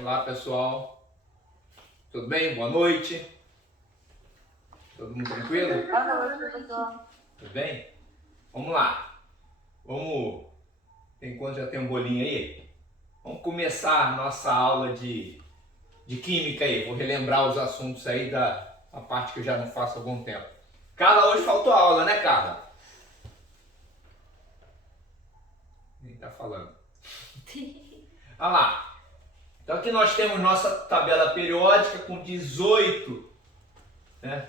Olá pessoal, tudo bem? Boa noite. Todo mundo tranquilo? Boa noite, pessoal. Tudo bem? Vamos lá. Enquanto já tem um bolinho aí, vamos começar a nossa aula de química aí. Vou relembrar os assuntos aí da parte que eu já não faço há algum tempo. Carla, hoje faltou aula, né, Carla? Nem tá falando. Olha lá. Então aqui nós temos nossa tabela periódica com 18, né?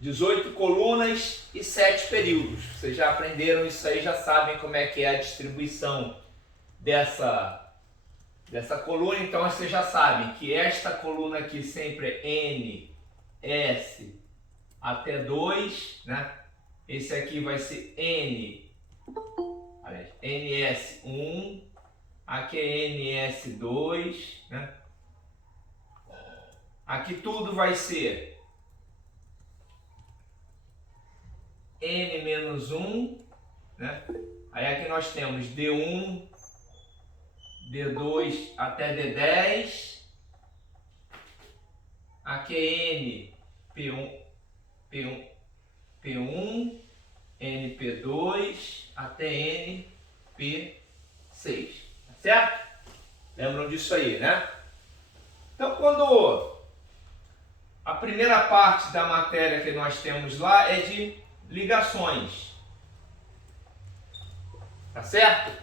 18 colunas e 7 períodos. Vocês já aprenderam isso aí, já sabem como é que é a distribuição dessa coluna. Então vocês já sabem que esta coluna aqui sempre é N, S até 2, né? Esse aqui vai ser NS1, aqui é NS2, né? Aqui tudo vai ser N-1, né? Aí aqui nós temos D1, D2 até D10. Aqui é N, P1, NP2 até NP6. Tá certo? Lembram disso aí, né? Então, quando a primeira parte da matéria que nós temos lá é de ligações. Tá certo?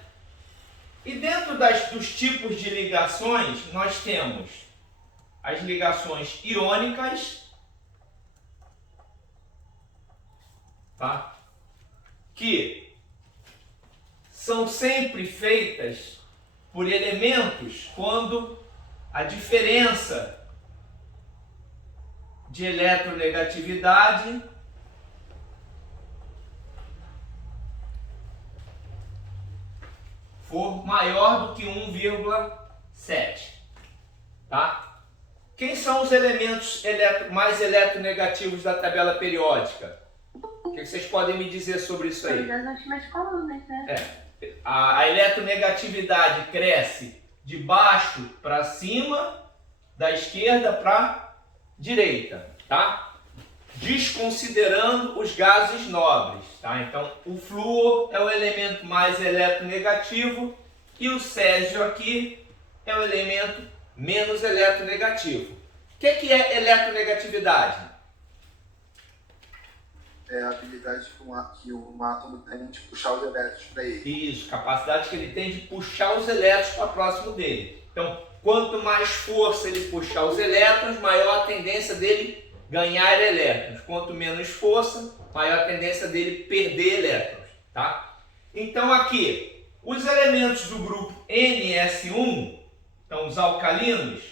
E dentro dos tipos de ligações, nós temos as ligações iônicas, tá? Que são sempre feitas por elementos quando a diferença de eletronegatividade for maior do que 1,7, tá? Quem são os elementos mais eletronegativos da tabela periódica? O que vocês podem me dizer sobre isso aí? Das últimas colunas, né? A eletronegatividade cresce de baixo para cima, da esquerda para a direita, tá? Desconsiderando os gases nobres, tá? Então, o flúor é o elemento mais eletronegativo e o césio aqui é o elemento menos eletronegativo. O que é eletronegatividade? É a habilidade que um átomo tem de puxar os elétrons para ele. Isso, capacidade que ele tem de puxar os elétrons para próximo dele. Então, quanto mais força ele puxar os elétrons, maior a tendência dele ganhar elétrons. Quanto menos força, maior a tendência dele perder elétrons, tá? Então aqui, os elementos do grupo NS1, então os alcalinos,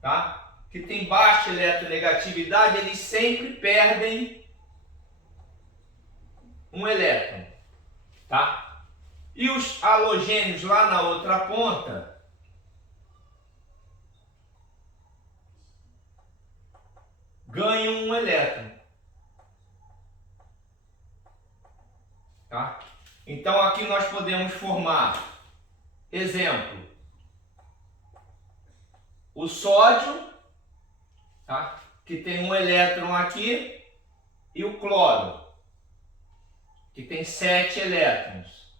tá? Que tem baixa eletronegatividade, eles sempre perdem um elétron, tá? E os halogênios lá na outra ponta ganham um elétron, tá? Então aqui nós podemos formar, exemplo, o sódio, tá? Que tem um elétron aqui, e o cloro, que tem 7 elétrons,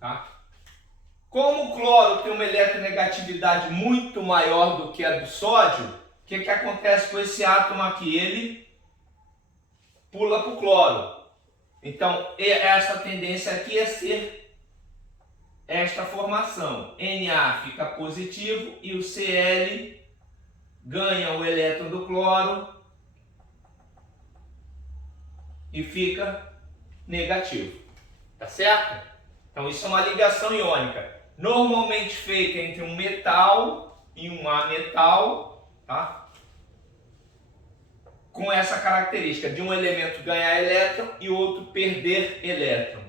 tá? Como o cloro tem uma eletronegatividade muito maior do que a do sódio, o que acontece com esse átomo aqui? Ele pula para o cloro. Então, essa tendência aqui é ser esta formação. Na fica positivo e o Cl ganha o elétron do cloro e fica negativo. Tá certo? Então, isso é uma ligação iônica. Normalmente feita entre um metal e um ametal, tá? Com essa característica de um elemento ganhar elétron e outro perder elétron.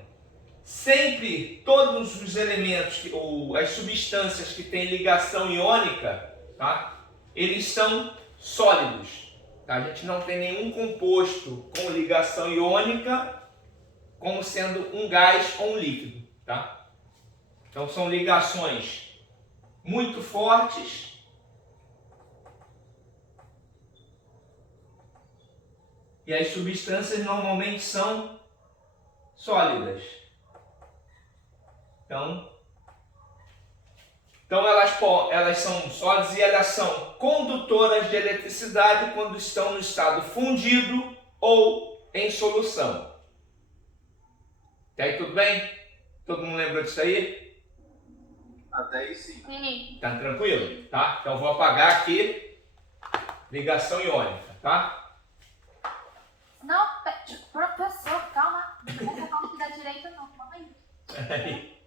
Sempre todos os elementos ou as substâncias que têm ligação iônica, tá? Eles são sólidos, tá? A gente não tem nenhum composto com ligação iônica como sendo um gás ou um líquido, tá? Então são ligações muito fortes e as substâncias normalmente são sólidas. Então elas são sólidas e elas são condutoras de eletricidade quando estão no estado fundido ou em solução. Até aí tudo bem? Todo mundo lembrou disso aí? Até aí sim. Sim. Tá tranquilo? Tá? Então eu vou apagar aqui ligação iônica, tá? Não, professor, calma. Não vou falar da direita, não. Calma aí.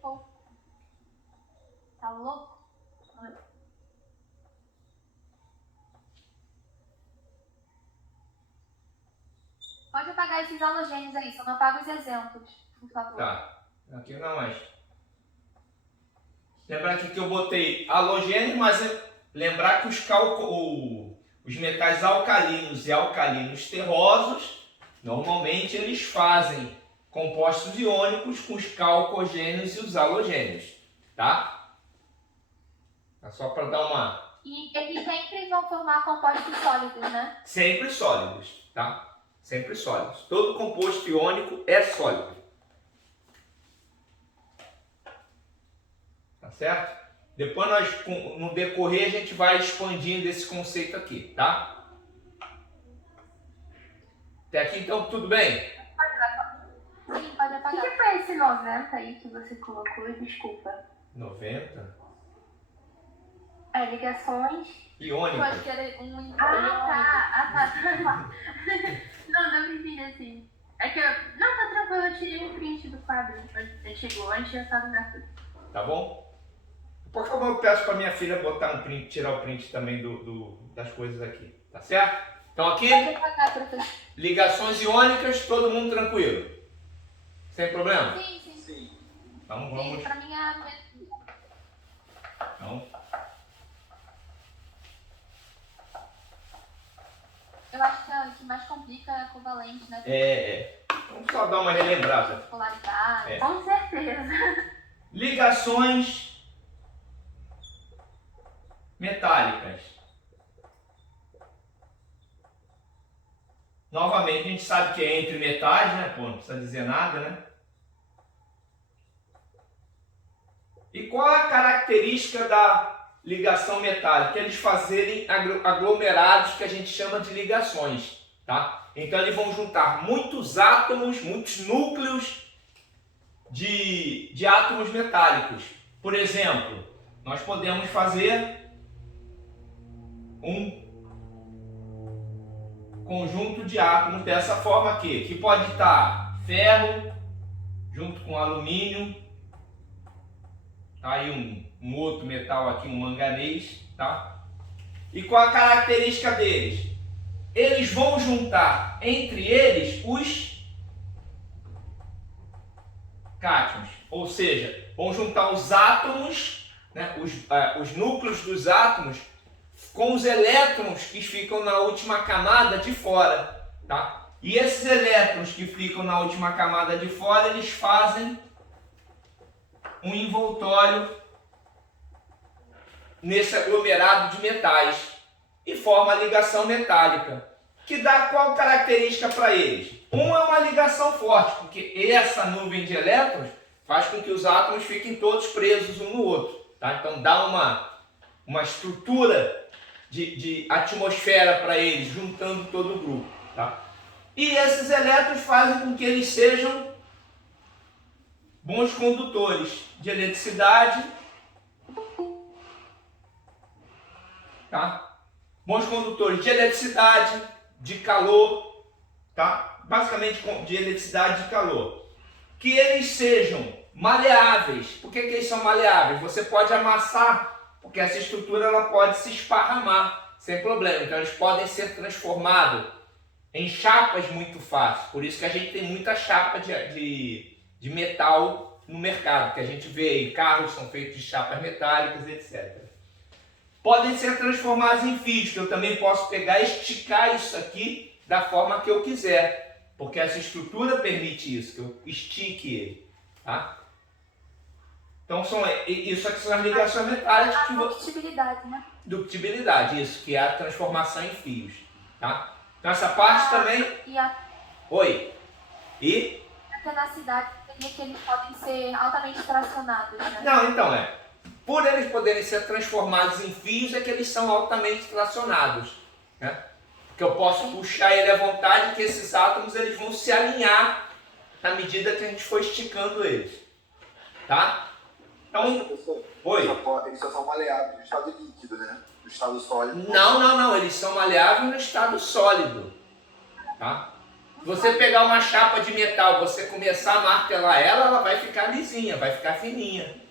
Tá louco? Pode apagar esses halogênios aí, só não apaga os exemplos, por favor. Tá. Aqui não mais. Lembrar aqui que eu botei halogênio, mas lembrar que os metais alcalinos e alcalinos terrosos, normalmente eles fazem compostos iônicos com os calcogênios e os halogênios, tá? É só para dar uma... E eles sempre vão formar compostos sólidos, né? Sempre sólidos, tá? Sempre sólidos. Todo composto iônico é sólido. Tá certo? Depois no decorrer, a gente vai expandindo esse conceito aqui, tá? Até aqui, então, tudo bem? Sim, pode apagar. O que foi esse 90 aí que você colocou? Desculpa. 90? É, ligações. Iônica. Pode ter um... Tá. Não, deu pra entender assim. É que eu... Não, tá tranquilo, eu tirei um print do quadro. Ele chegou antes de eu estar no tudo. Tá bom? Por favor, eu peço para minha filha botar um print, tirar o print também das coisas aqui, tá certo? Então aqui, Pode apagar, professor. ligações iônicas, todo mundo tranquilo? Sem problema? Sim, sim. Sim. Então Sim, vamos... pra mim é... Então, Eu acho que o que mais complica é a covalente, né? vamos só dar uma relembrada. Polaridade. É. Com certeza. Ligações metálicas. Novamente, a gente sabe que é entre metais, né? Pô, não precisa dizer nada, né? E qual a característica da ligação metálica? Eles fazerem aglomerados que a gente chama de ligações, tá? Então eles vão juntar muitos átomos, muitos núcleos de átomos metálicos. Por exemplo, nós podemos fazer um conjunto de átomos dessa forma aqui, que pode estar ferro junto com alumínio, tá aí um outro metal aqui, um manganês, tá? E qual a característica deles? Eles vão juntar entre eles os cátions, ou seja, vão juntar os átomos, né, os núcleos dos átomos com os elétrons que ficam na última camada de fora, tá? E esses elétrons que ficam na última camada de fora, eles fazem um envoltório nesse aglomerado de metais e forma a ligação metálica, que dá qual característica para eles? Um é uma ligação forte, porque essa nuvem de elétrons faz com que os átomos fiquem todos presos um no outro, tá? Então dá uma estrutura de atmosfera para eles, juntando todo o grupo, tá? E esses elétrons fazem com que eles sejam bons condutores de eletricidade, tá? Bons condutores de eletricidade, de calor, tá? Basicamente de eletricidade e de calor. Que eles sejam maleáveis. Por que eles são maleáveis? Você pode amassar, porque essa estrutura ela pode se esparramar sem problema. Então eles podem ser transformados em chapas muito fácil. Por isso que a gente tem muita chapa de metal no mercado, que a gente vê aí, carros são feitos de chapas metálicas, etc. Podem ser transformados em fios, que eu também posso pegar e esticar isso aqui da forma que eu quiser. Porque essa estrutura permite isso, que eu estique ele, tá? Então isso aqui são as ligações metálicas A que ductibilidade, né? ductibilidade, isso, que é a transformação em fios, tá? Então essa parte também... E a Oi. E? tenacidade seria que eles podem ser altamente tracionados, né? Não, então por eles poderem ser transformados em fios é que eles são altamente tracionados, né? Porque eu posso puxar ele à vontade, que esses átomos eles vão se alinhar à medida que a gente for esticando eles, tá? Então, Professor, oi. eles só são maleáveis no estado líquido, né? No estado sólido. Não, eles são maleáveis no estado sólido, tá? Se você pegar uma chapa de metal, você começar a martelar ela vai ficar lisinha, vai ficar fininha.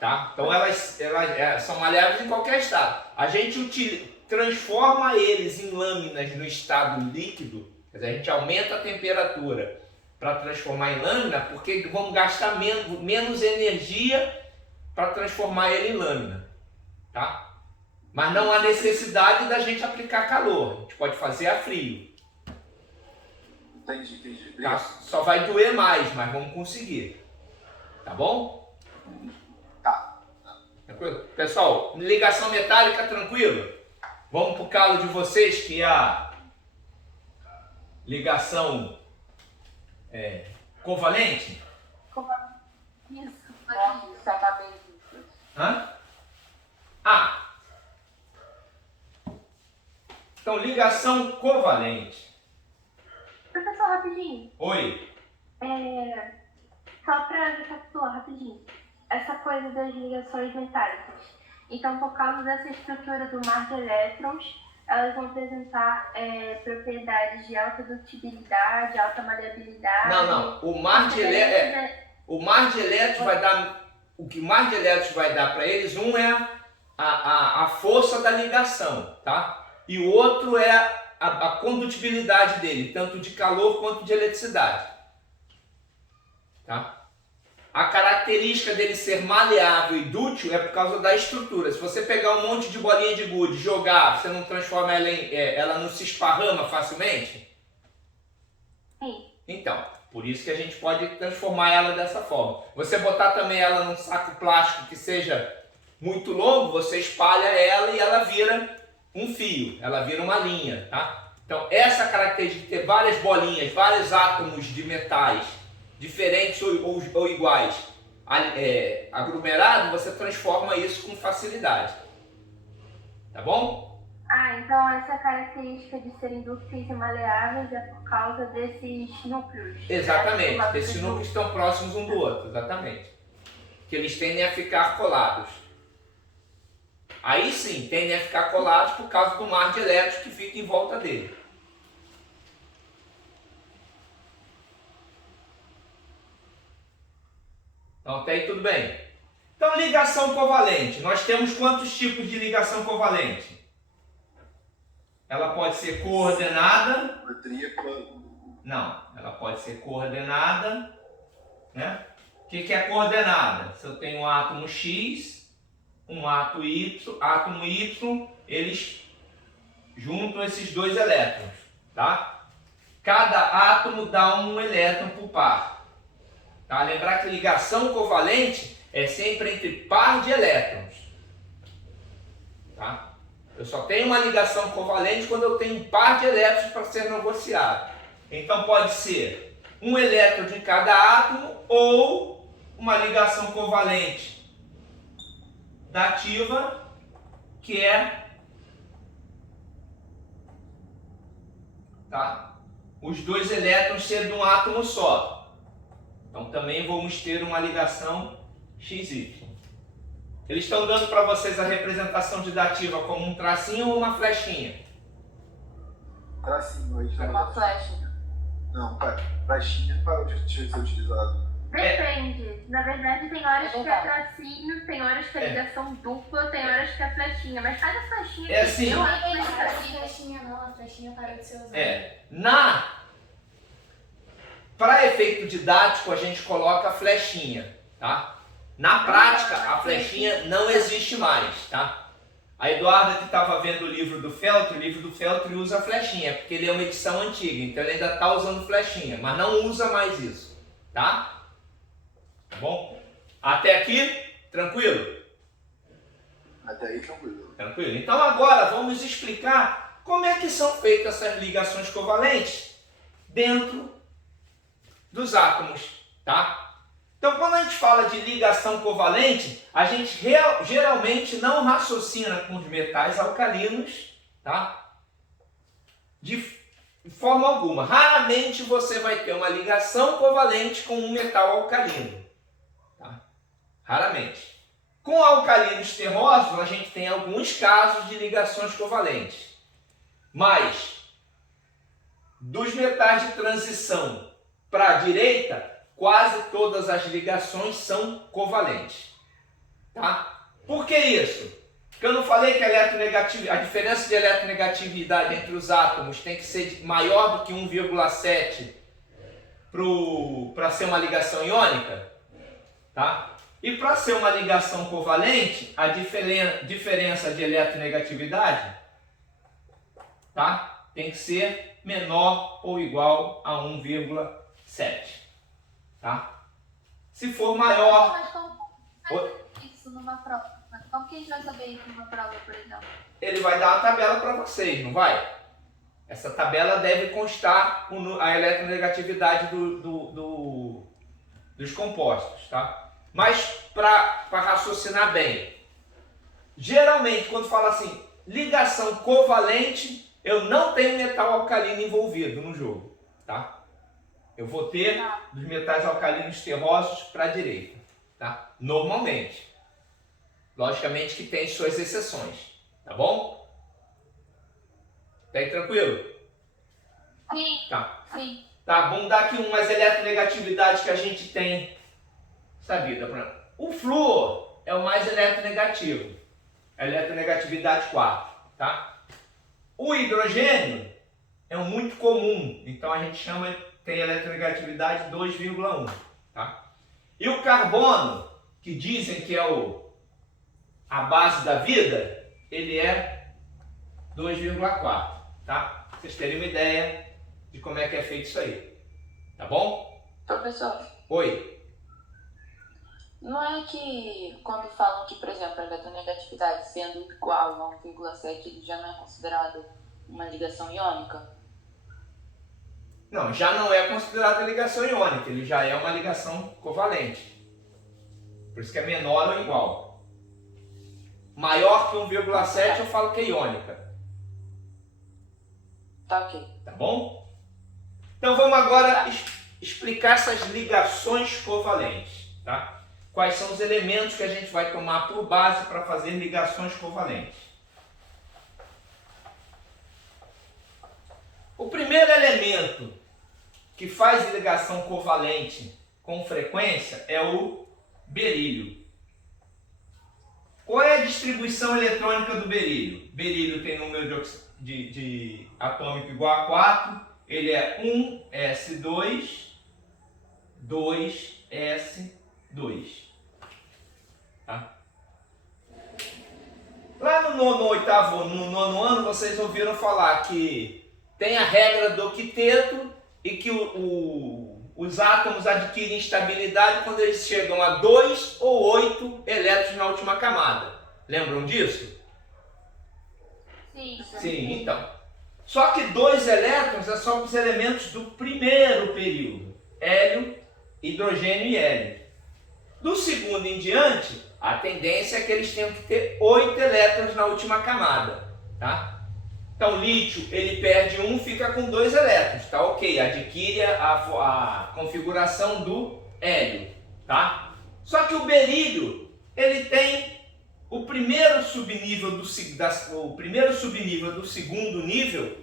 Tá? Então elas são maleáveis em qualquer estado. A gente transforma eles em lâminas no estado líquido, quer dizer, a gente aumenta a temperatura para transformar em lâmina, porque vamos gastar menos energia para transformar ele em lâmina, tá? Mas não há necessidade da gente aplicar calor, a gente pode fazer a frio. Entendi. Tá? Só vai doer mais, mas vamos conseguir, tá bom? Tá. Tranquilo? Pessoal, ligação metálica, tranquilo? Vamos pro calo de vocês, que é a ligação covalente? Isso. Nossa, acabei disso. Hã? Então, ligação covalente. Professor, rapidinho. Oi. Só para recapitular rapidinho. Essa coisa das ligações metálicas. Então, por causa dessa estrutura do mar de elétrons, elas vão apresentar propriedades de alta ductibilidade, alta maleabilidade. Não. O mar de elétrons vai dar... O que o mar de elétrons vai dar para eles, um é a força da ligação, tá? E o outro é a condutibilidade dele, tanto de calor quanto de eletricidade. Tá? A característica dele ser maleável e dúctil é por causa da estrutura. Se você pegar um monte de bolinha de gude e jogar, você não transforma ela ela não se esparrama facilmente? Sim. Então, por isso que a gente pode transformar ela dessa forma. Você botar também ela num saco plástico que seja muito longo, você espalha ela e ela vira um fio, ela vira uma linha, tá? Então, essa característica de ter várias bolinhas, vários átomos de metais diferentes ou iguais, aglomerado, você transforma isso com facilidade. Tá bom? Então essa característica de serem dúcteis e maleáveis é por causa desses núcleos. Exatamente, esses núcleos estão próximos um do outro, exatamente. Que eles tendem a ficar colados. Aí sim, tendem a ficar colados por causa do mar de elétrons que fica em volta dele. Então até aí tudo bem. Então ligação covalente. Nós temos quantos tipos de ligação covalente? Ela pode ser coordenada. Não, ela pode ser coordenada, né? O que é coordenada? Se eu tenho um átomo X, um átomo Y, eles juntam esses dois elétrons, tá? Cada átomo dá um elétron por par. Tá? Lembrar que ligação covalente é sempre entre par de elétrons. Tá? Eu só tenho uma ligação covalente quando eu tenho um par de elétrons para ser negociado. Então pode ser um elétron de cada átomo ou uma ligação covalente dativa, que é os dois elétrons ser de um átomo só. Então também vamos ter uma ligação XY. Eles estão dando para vocês a representação de dativa como um tracinho ou uma flechinha? Tracinho, aí já Uma flecha. Não, flechinha parou de ser utilizado. Depende. Na verdade, tem horas que é tracinho, tem horas que é ligação dupla, tem horas que é flechinha. Mas cada flechinha... É assim. Não é flechinha não, a flechinha parou de ser usada. Para efeito didático, a gente coloca a flechinha, tá? Na prática, a flechinha não existe mais, tá? A Eduarda que estava vendo o livro do Feltri usa flechinha, porque ele é uma edição antiga, então ele ainda está usando flechinha, mas não usa mais isso, tá? Tá bom? Até aqui, tranquilo? Até aí, tranquilo. Tranquilo. Então agora vamos explicar como é que são feitas essas ligações covalentes dentro dos átomos, tá? Então, quando a gente fala de ligação covalente, a gente geralmente não raciocina com os metais alcalinos, tá? De forma alguma. Raramente você vai ter uma ligação covalente com um metal alcalino, tá? Raramente. Com alcalinos terrosos, a gente tem alguns casos de ligações covalentes. Mas, dos metais de transição para a direita, quase todas as ligações são covalentes, tá? Por que isso? Porque eu não falei que a diferença de eletronegatividade entre os átomos tem que ser maior do que 1,7 para ser uma ligação iônica, tá? E para ser uma ligação covalente, a diferença de eletronegatividade, tá? Tem que ser menor ou igual a 1,7. Tá? Se for maior... Mas como fazer isso numa prova? Como que a gente vai saber isso numa prova, por exemplo? Ele vai dar uma tabela para vocês, não vai? Essa tabela deve constar a eletronegatividade dos compostos, tá? Mas para raciocinar bem, geralmente quando fala assim, ligação covalente, eu não tenho metal alcalino envolvido no jogo, tá? Eu vou ter dos metais alcalinos terrosos para a direita, tá? Normalmente. Logicamente que tem suas exceções, tá bom? Tá aí tranquilo? Sim. Tá. Sim. Tá, vamos dar aqui umas eletronegatividades que a gente tem sabida. O flúor é o mais eletronegativo. Eletronegatividade 4, tá? O hidrogênio é um muito comum, então a gente tem eletronegatividade 2,1, tá? E o carbono, que dizem que é a base da vida, ele é 2,4, tá? Pra vocês terem uma ideia de como é que é feito isso aí, tá bom? Professor, Oi. não é que quando falam que, por exemplo, a eletronegatividade sendo igual a 1,7 ele já não é considerado uma ligação iônica? Não, já não é considerada ligação iônica, ele já é uma ligação covalente. Por isso que é menor ou igual. Maior que 1,7 eu falo que é iônica. Tá ok. Tá bom? Então vamos agora explicar essas ligações covalentes, tá? Quais são os elementos que a gente vai tomar por base para fazer ligações covalentes. O primeiro elemento que faz ligação covalente com frequência é o berílio. Qual é a distribuição eletrônica do berílio? Berílio tem número de atômico igual a 4, ele é 1s2, 2s2. Tá? Lá no nono ano, vocês ouviram falar que tem a regra do quinteto e que os átomos adquirem estabilidade quando eles chegam a 2 ou 8 elétrons na última camada. Lembram disso? Sim. Sim, então. Só que 2 elétrons são os elementos do primeiro período. Hélio, hidrogênio e hélio. Do segundo em diante, a tendência é que eles tenham que ter 8 elétrons na última camada. Tá? Então, lítio, ele perde 1, fica com 2 elétrons, tá ok? Adquire a configuração do hélio, tá? Só que o berílio, ele tem o primeiro subnível do segundo nível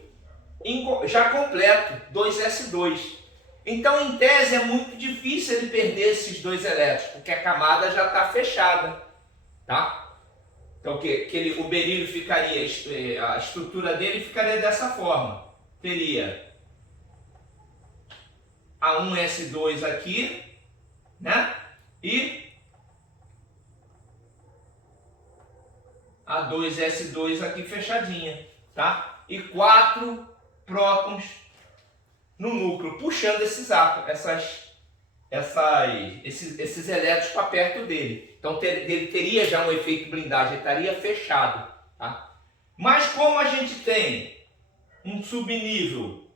já completo, 2s2. Então, em tese, é muito difícil ele perder esses 2 elétrons, porque a camada já está fechada, tá? Então, o berílio ficaria, a estrutura dele ficaria dessa forma. Teria a 1s2 aqui, né? E a 2s2 aqui fechadinha, tá? E 4 prótons no núcleo, puxando esses átomos, esses elétrons para perto dele. Então ele teria já um efeito blindagem, ele estaria fechado, tá? Mas como a gente tem um subnível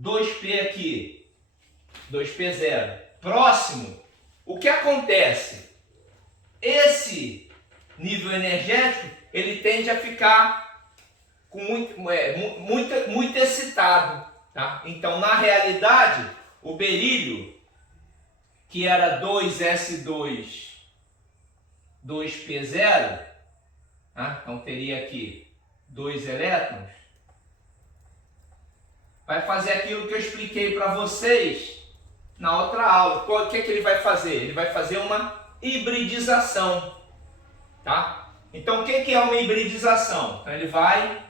2p aqui, 2p0, próximo, o que acontece? Esse nível energético, ele tende a ficar com muito excitado, tá? Então, na realidade, o berílio, que era 2s2, 2p0, tá? Então teria aqui 2 elétrons, vai fazer aquilo que eu expliquei para vocês na outra aula. O que ele vai fazer? Ele vai fazer uma hibridização, tá? Então, o que é uma hibridização? Então, ele vai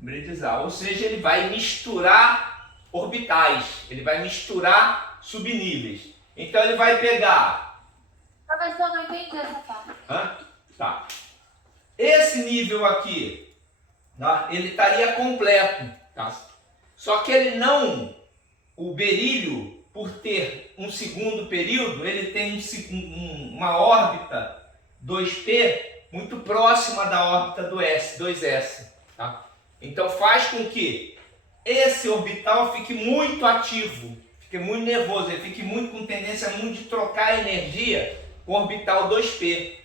hibridizar, ou seja, ele vai misturar orbitais, ele vai misturar subníveis. Então, ele vai pegar... Professor, não entendi essa parte. Tá. Esse nível aqui, tá? Ele estaria completo, tá? Só que ele não, o berílio, por ter um segundo período, ele tem uma órbita 2p muito próxima da órbita do 2s, tá? Então faz com que esse orbital fique muito ativo, fique muito nervoso, ele fique muito com tendência muito de trocar energia com o orbital 2p,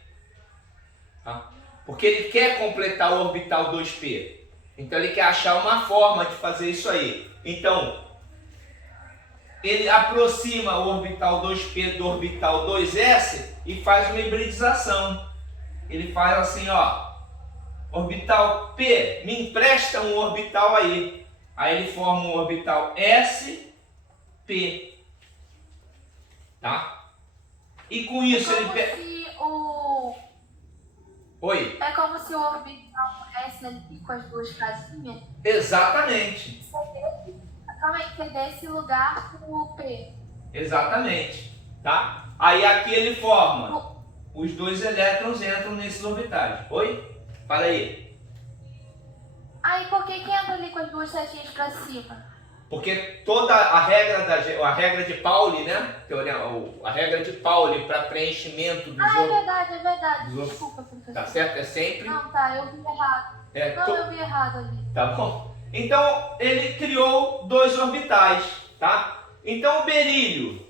tá? Porque ele quer completar o orbital 2p. Então ele quer achar uma forma de fazer isso aí. Então, ele aproxima o orbital 2p do orbital 2s e faz uma hibridização. Ele faz assim, ó, orbital P, me empresta um orbital aí. Aí ele forma um orbital SP, tá? E com isso ele Oi? É como se o orbital S ali com as duas casinhas. Exatamente. Calma aí, que é desse lugar com o P. Exatamente, tá? Aí aqui ele forma, os 2 elétrons entram nesses orbitais. Oi? Fala aí. Aí por que entra ali com as duas setinhas pra cima? Porque toda a regra de Pauli, né? A regra de Pauli para preenchimento dos é verdade. dos Desculpa, professor. Tá certo? É sempre... Não, tá, eu vi errado. Eu vi errado ali. Tá bom? Então, ele criou 2 orbitais, tá? Então, o berílio,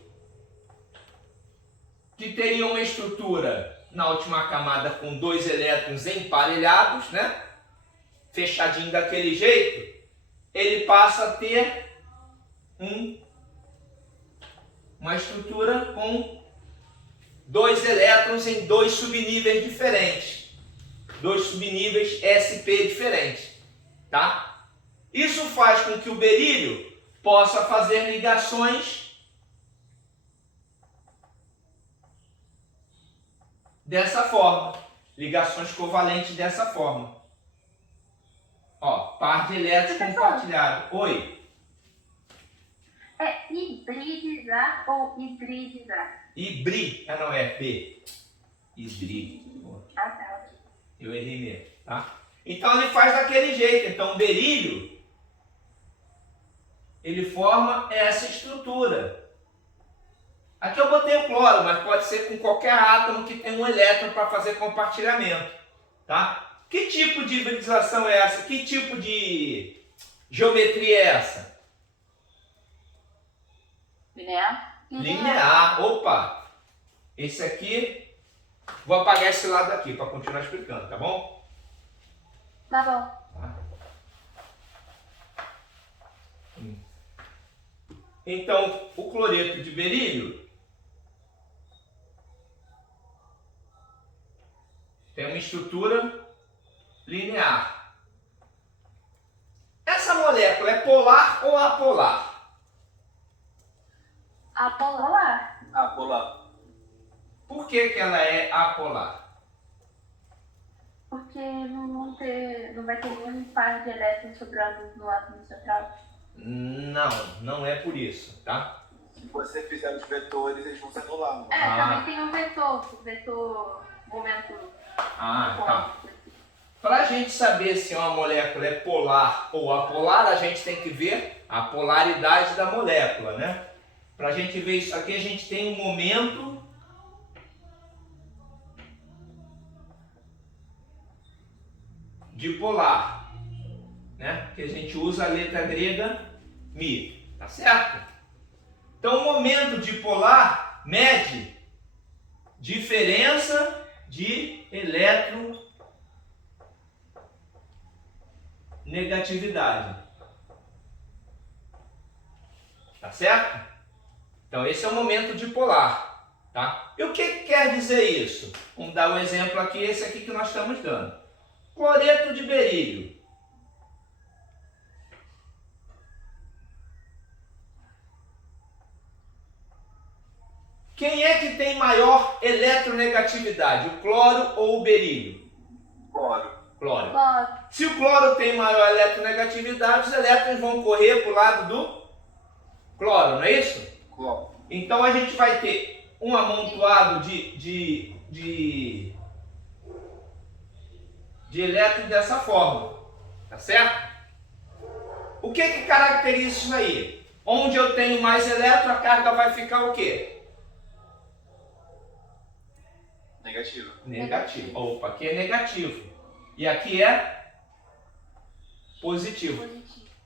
que teria uma estrutura na última camada com 2 elétrons emparelhados, né? Fechadinho daquele jeito, ele passa a ter uma estrutura com 2 elétrons em 2 subníveis diferentes. 2 subníveis SP diferentes, tá? Isso faz com que o berílio possa fazer ligações dessa forma. Ligações covalentes dessa forma. Ó, par de elétrons compartilhado. Oi? É hibridizar ou hibridizar? Não é P. Ah, tá. Eu errei mesmo, tá? Então ele faz daquele jeito. Então o berílio, ele forma essa estrutura. Aqui eu botei o cloro, mas pode ser com qualquer átomo que tem um elétron para fazer compartilhamento, tá? Que tipo de hibridização é essa? Que tipo de geometria é essa? Linear? Linear. Opa! Esse aqui, vou apagar esse lado aqui para continuar explicando, tá bom? Tá bom. Então, o cloreto de berílio tem uma estrutura linear. Essa molécula é polar ou apolar? Apolar. Apolar. Por que ela é apolar? Porque não vai ter nenhum par de elétrons sobrando no átomo central. Não é por isso, tá? Se você fizer os vetores, eles vão se anular. Né? Também tem um vetor momento. Tá. Para a gente saber se uma molécula é polar ou apolar, a gente tem que ver a polaridade da molécula, né? Para a gente ver isso aqui, a gente tem um momento dipolar, né? Que a gente usa a letra grega Mi, tá certo? Então, o momento dipolar mede diferença de eletronegatividade. Tá certo? Então, esse é o momento dipolar. Tá? E o que quer dizer isso? Vamos dar um exemplo aqui, esse aqui que nós estamos dando. Cloreto de berílio. Quem é que tem maior eletronegatividade, o cloro ou o berílio? Cloro. Cloro. Se o cloro tem maior eletronegatividade, os elétrons vão correr para o lado do cloro, não é isso? Cloro. Então a gente vai ter um amontoado de elétrons dessa forma, tá certo? O que caracteriza isso aí? Onde eu tenho mais elétron, a carga vai ficar o quê? Negativo. Negativo. Opa, aqui é negativo. E aqui é positivo.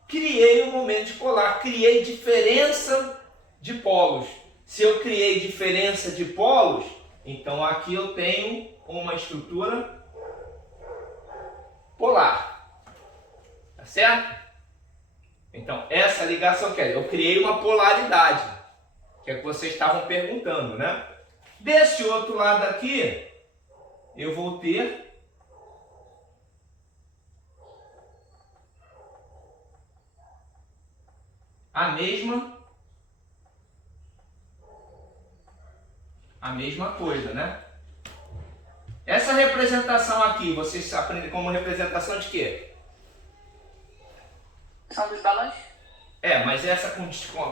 Criei um momento dipolar, criei diferença de polos. Se eu criei diferença de polos, então aqui eu tenho uma estrutura polar. Tá certo? Então, essa ligação quer dizer, eu criei uma polaridade, que é o que vocês estavam perguntando, né? Desse outro lado aqui, eu vou ter a mesma coisa, né? Essa representação aqui, vocês aprendem como representação de quê? São dos balões? Mas essa com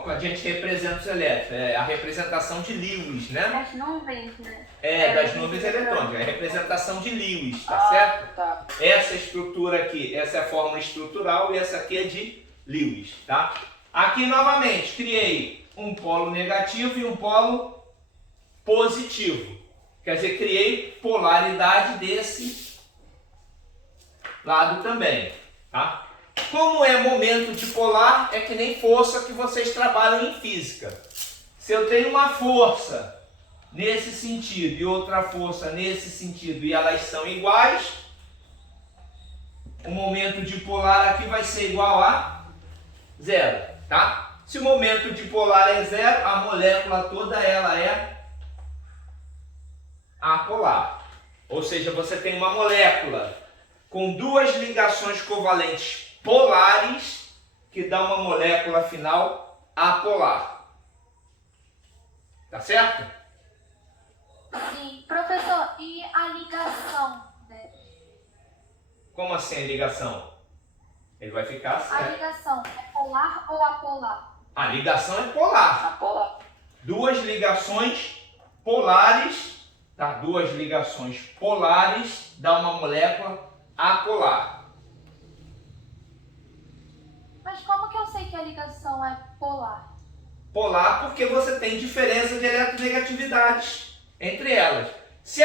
a gente representa os elétrons, é a representação de Lewis, né? Das nuvens, né? Das nuvens eletrônicas, é a representação de Lewis, tá certo? Tá. Essa estrutura aqui, essa é a fórmula estrutural e essa aqui é de Lewis, tá? Aqui novamente, criei um polo negativo e um polo positivo. Quer dizer, criei polaridade desse lado também, tá? Como é momento dipolar, é que nem força que vocês trabalham em física. Se eu tenho uma força nesse sentido e outra força nesse sentido e elas são iguais, o momento dipolar aqui vai ser igual a zero, tá? Se o momento dipolar é zero, a molécula toda ela é apolar. Ou seja, você tem uma molécula com duas ligações covalentes polares que dá uma molécula final apolar. Tá certo? Sim. Professor, e a ligação? Né? Como assim a ligação? Ele vai ficar assim. A ligação é polar ou apolar? A ligação é polar. Apolar. Duas ligações polares, tá? Duas ligações polares dá uma molécula apolar. Mas como que eu sei que a ligação é polar? Polar porque você tem diferença de eletronegatividades entre elas. Se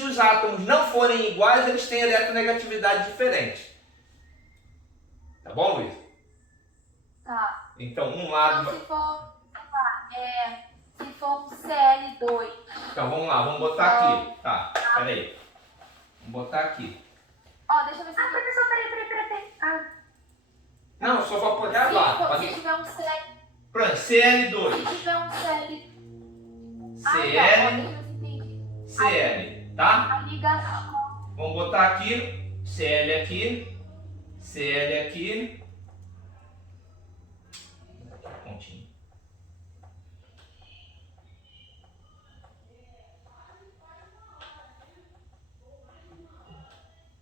os átomos não forem iguais, eles têm eletronegatividade diferente. Tá bom, Luiz? Tá. Então, um lado... Então, se for, se for um Cl2. Então, vamos lá, vamos botar aqui. Tá, peraí. Vamos botar aqui. Ó, deixa eu ver se... Professor, peraí. Não, só para poder lá. Se tiver um Cl... Pronto, Cl2. Se tiver um Cl... Cl, tá? A ligação... Vamos botar aqui, Cl aqui, Cl aqui. Pontinho.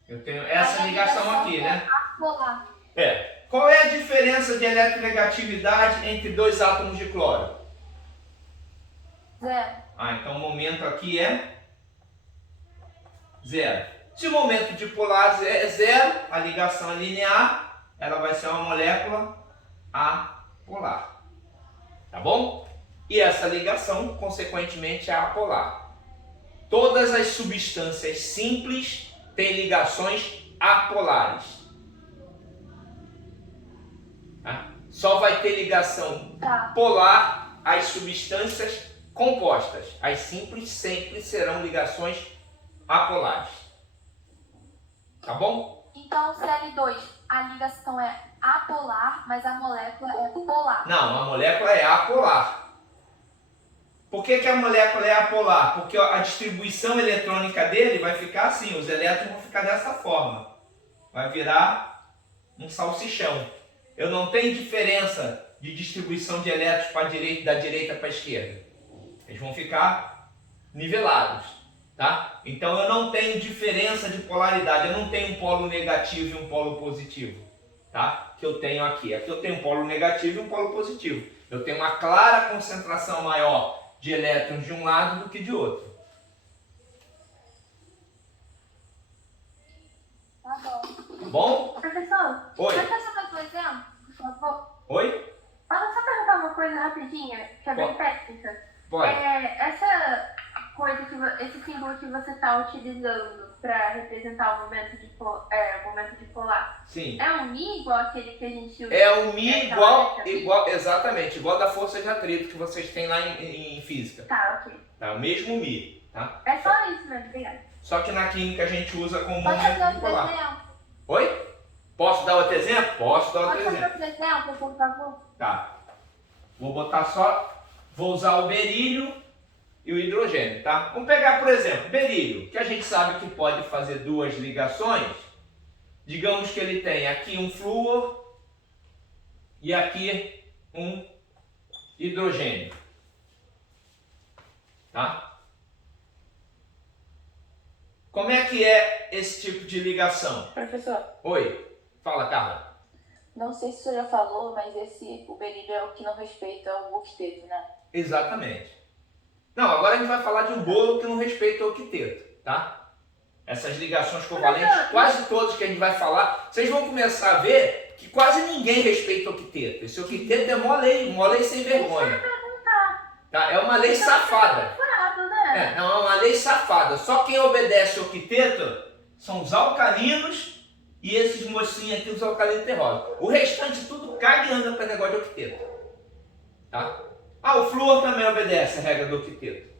Eu tenho essa ligação aqui, né? Apolar. Qual é a diferença de eletronegatividade entre dois átomos de cloro? Zero. Então o momento aqui é 0. Se o momento dipolar é 0, a ligação é linear, ela vai ser uma molécula apolar. Tá bom? E essa ligação, consequentemente, é apolar. Todas as substâncias simples têm ligações apolares. Tá? Só vai ter ligação polar as substâncias compostas. As simples sempre serão ligações apolares. Tá bom? Então, Cl2, a ligação é apolar, mas a molécula é polar. Não, a molécula é apolar. Por que a molécula é apolar? Porque a distribuição eletrônica dele vai ficar assim, os elétrons vão ficar dessa forma. Vai virar um salsichão. Eu não tenho diferença de distribuição de elétrons para a direita, da direita para a esquerda. Eles vão ficar nivelados, tá? Então eu não tenho diferença de polaridade, eu não tenho um polo negativo e um polo positivo, tá? Que eu tenho aqui. Aqui eu tenho um polo negativo e um polo positivo. Eu tenho uma clara concentração maior de elétrons de um lado do que de outro. Tá bom. Tá bom? Professor, Oi. pode passar mais um exemplo, por favor? Oi? Posso só perguntar uma coisa rapidinha, que é bem Pode. técnica? Pode. Essa coisa esse símbolo que você está utilizando para representar o momento de polar, Sim. é um Mi igual aquele que a gente usa? É o Mi igual, aqui? exatamente, igual da força de atrito que vocês têm lá em física. Tá, ok. Tá? O mesmo Mi, tá? É só isso mesmo, obrigada. Só que na química a gente usa como Pode momento fazer outro bipolar. exemplo? Oi? Posso dar outro exemplo? Posso dar outro Pode fazer exemplo. outro exemplo, por favor? Tá. Vou usar o berílio e o hidrogênio, tá? Vamos pegar, por exemplo, berílio, que a gente sabe que pode fazer duas ligações. Digamos que ele tem aqui um flúor e aqui um hidrogênio, tá? Como é que é esse tipo de ligação? Professor, Oi, fala, Carla. não sei se o senhor já falou, mas o berílio é o que não respeita o octeto, né? Exatamente. Não, agora a gente vai falar de um bolo que não respeita o octeto, tá? Essas ligações covalentes, quase todas que a gente vai falar, vocês vão começar a ver que quase ninguém respeita o octeto. Esse octeto é mó lei sem vergonha. Tá? É uma lei safada. Furado, né? Não, é uma lei safada. Só quem obedece ao octeto são os alcalinos e esses mocinhos aqui, os alcalinos terrosos. O restante tudo caga e anda para negócio de octeto. Tá? O flúor também obedece a regra do octeto.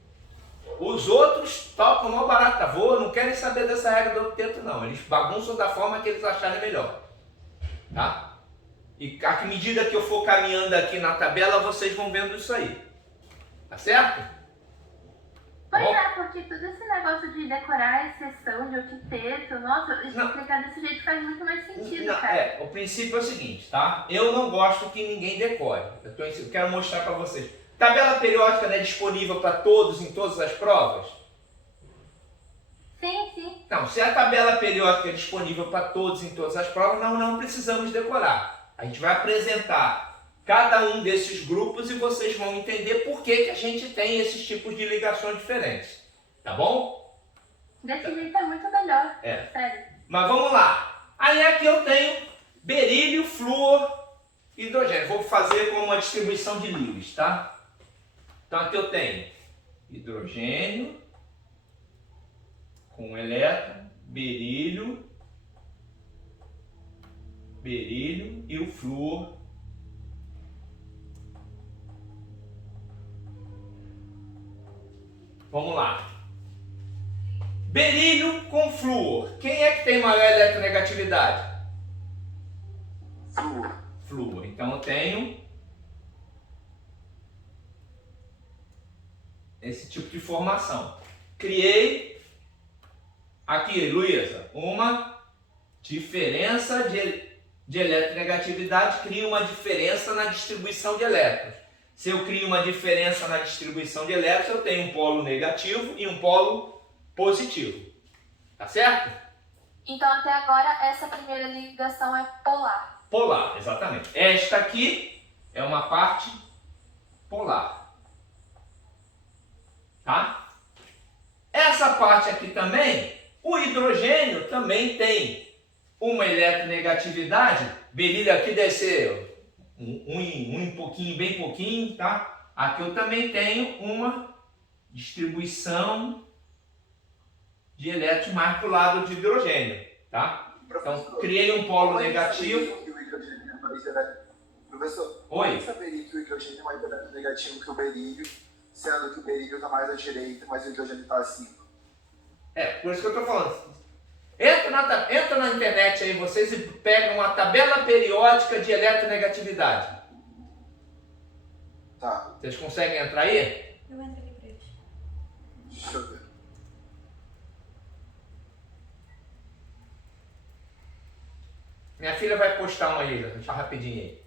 Os outros tocam uma barata voa, não querem saber dessa regra do octeto não. Eles bagunçam da forma que eles acharem melhor. Tá? E à medida que eu for caminhando aqui na tabela, vocês vão vendo isso aí. Tá certo? Pois Bom. é, porque todo esse negócio de decorar a exceção de octeto, nossa, explicar desse jeito faz muito mais sentido, Não, cara. o princípio é o seguinte, tá? Eu não gosto que ninguém decore. Eu quero mostrar para vocês. Tabela periódica é disponível para todos em todas as provas? Sim, sim. Não, se a tabela periódica é disponível para todos em todas as provas, nós não precisamos decorar. A gente vai apresentar cada um desses grupos e vocês vão entender por que a gente tem esses tipos de ligações diferentes. Tá bom? Desse jeito é muito melhor. É. Sério. Mas vamos lá. Aí aqui eu tenho berílio, flúor e hidrogênio. Vou fazer com uma distribuição de Lewis, tá? Então aqui eu tenho hidrogênio com elétron, berílio e o flúor. Vamos lá. Berílio com flúor. Quem é que tem maior eletronegatividade? Flúor. Flúor. Então eu tenho esse tipo de formação. Criei aqui, Luísa, uma diferença de eletronegatividade, cria uma diferença na distribuição de elétrons. Se eu crio uma diferença na distribuição de elétrons, eu tenho um polo negativo e um polo positivo. Tá certo? Então, até agora, essa primeira ligação é polar. Polar, exatamente. Esta aqui é uma parte polar. Tá? Essa parte aqui também, o hidrogênio também tem uma eletronegatividade. Berílio aqui deve ser um pouquinho, bem pouquinho, tá? Aqui eu também tenho uma distribuição de elétrons mais para o lado de hidrogênio, tá? Então, criei um polo negativo. Professor, Oi. como saberia que o hidrogênio é mais negativo que o berílio, sendo que o berílio está mais à direita, mas o hidrogênio está acima? Por isso que eu estou falando. Entra na internet aí vocês e pegam uma tabela periódica de eletronegatividade. Tá, Vocês conseguem entrar aí? Eu entrei pra eles. deixa eu ver. Minha filha vai postar uma aí, deixa rapidinho aí.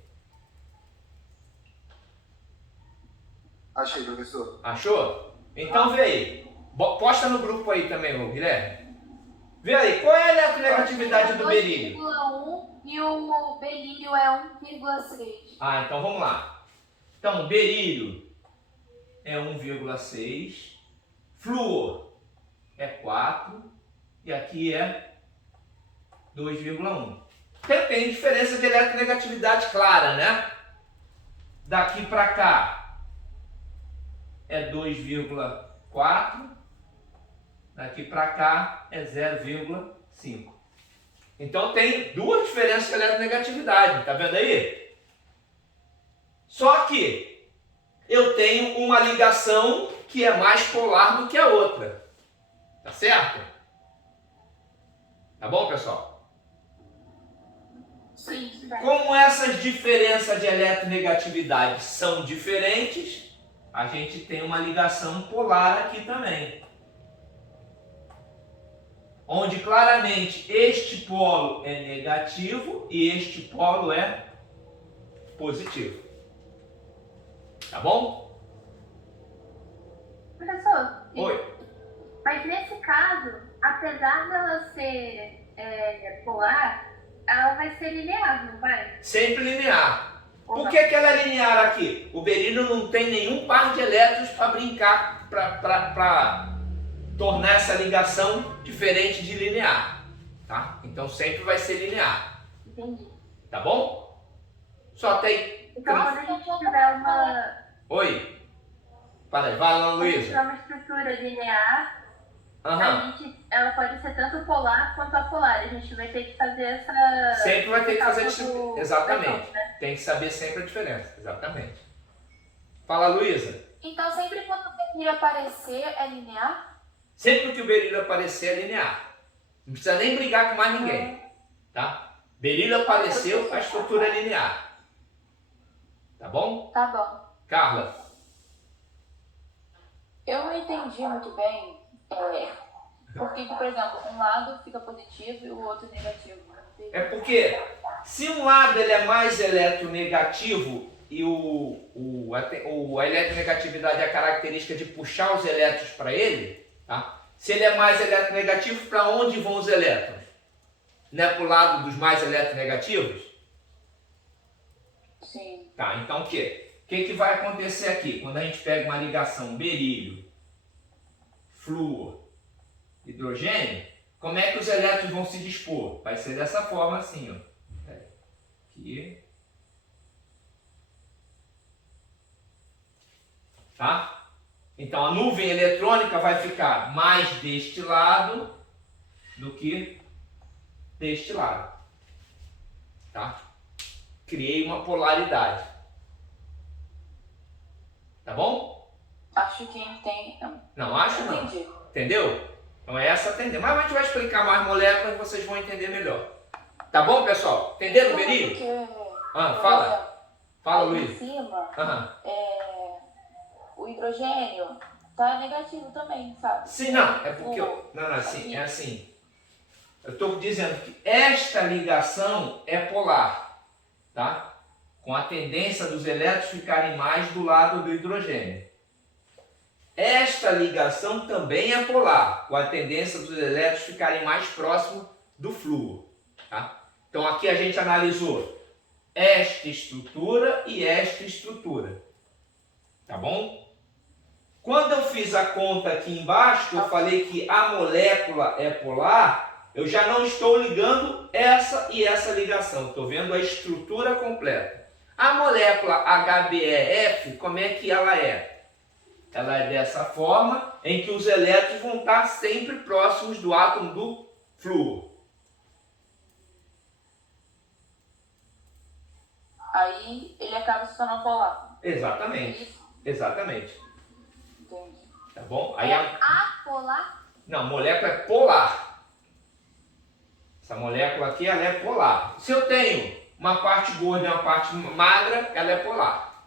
Achei, professor. Achou? Então vê aí. Posta no grupo aí também, ô Guilherme. Vê aí, qual é a eletronegatividade do berílio? 2,1 e o berílio é 1,6. Ah, então vamos lá. Então, berílio é 1,6, flúor é 4 e aqui é 2,1. Tem diferença de eletronegatividade clara, né? Daqui para cá é 2,4, daqui para cá é 0,5. Então tem duas diferenças de eletronegatividade, tá vendo aí? Só que eu tenho uma ligação que é mais polar do que a outra, tá certo? Tá bom, pessoal? Sim. Como essas diferenças de eletronegatividade são diferentes, a gente tem uma ligação polar aqui também. Onde claramente este polo é negativo e este polo é positivo. Tá bom? Professor, Oi. mas nesse caso, apesar dela ser polar, ela vai ser linear, não vai? Sempre linear. Por que ela é linear aqui? O berílio não tem nenhum par de elétrons para brincar, para tornar essa ligação diferente de linear. Tá? Então sempre vai ser linear. Entendi. Tá bom? Só tem... Então, quando a gente tiver uma... Oi. Para aí, vai lá, Quando a gente Luísa. tiver uma estrutura linear, Aham. ela pode ser tanto polar quanto apolar. A gente vai ter que fazer essa... Sempre vai ter que fazer cálculo exatamente. né? Tem que saber sempre a diferença. Exatamente. Fala, Luísa. Então sempre quando o berílio aparecer é linear? Sempre que o berílio aparecer é linear. Não precisa nem brigar com mais ninguém. Tá? Berílio apareceu, a estrutura é linear. Tá bom? Tá bom. Carla. Eu não entendi muito bem porque, por exemplo, um lado fica positivo e o outro negativo. É porque se um lado ele é mais eletronegativo e a eletronegatividade é a característica de puxar os elétrons para ele, tá? Se ele é mais eletronegativo, para onde vão os elétrons? Não é para o lado dos mais eletronegativos? Sim. Tá, então o quê? O que vai acontecer aqui? Quando a gente pega uma ligação berílio, flúor, hidrogênio, como é que os elétrons vão se dispor? Vai ser dessa forma assim, ó. Aqui. Tá? Então a nuvem eletrônica vai ficar mais deste lado do que deste lado. Tá? Criei uma polaridade. Tá bom? Acho que tem. Não, acho não. Entendi. Entendeu? Então é essa a tendência. Mas a gente vai explicar mais moléculas e vocês vão entender melhor. Tá bom, pessoal? Entenderam o berílio? Fala. Fala, Em Luiz. cima, Aham. o hidrogênio tá negativo também, sabe? Sim, não. É porque... Não, assim, é assim. Eu estou dizendo que esta ligação é polar. Tá? Com a tendência dos elétrons ficarem mais do lado do hidrogênio. Esta ligação também é polar, com a tendência dos elétrons ficarem mais próximos do flúor. Tá? Então aqui a gente analisou esta estrutura e esta estrutura. Tá bom? Quando eu fiz a conta aqui embaixo, que eu falei que a molécula é polar, eu já não estou ligando essa e essa ligação. Estou vendo a estrutura completa. A molécula HBeF, como é que ela é? Ela é dessa forma, em que os elétrons vão estar sempre próximos do átomo do flúor. Aí ele acaba se tornando polar. Exatamente. Exatamente. Entendi. Tá bom? Aí É apolar? Não, molécula é polar. Essa molécula aqui, ela é polar. Se eu tenho uma parte gorda e uma parte magra, ela é polar.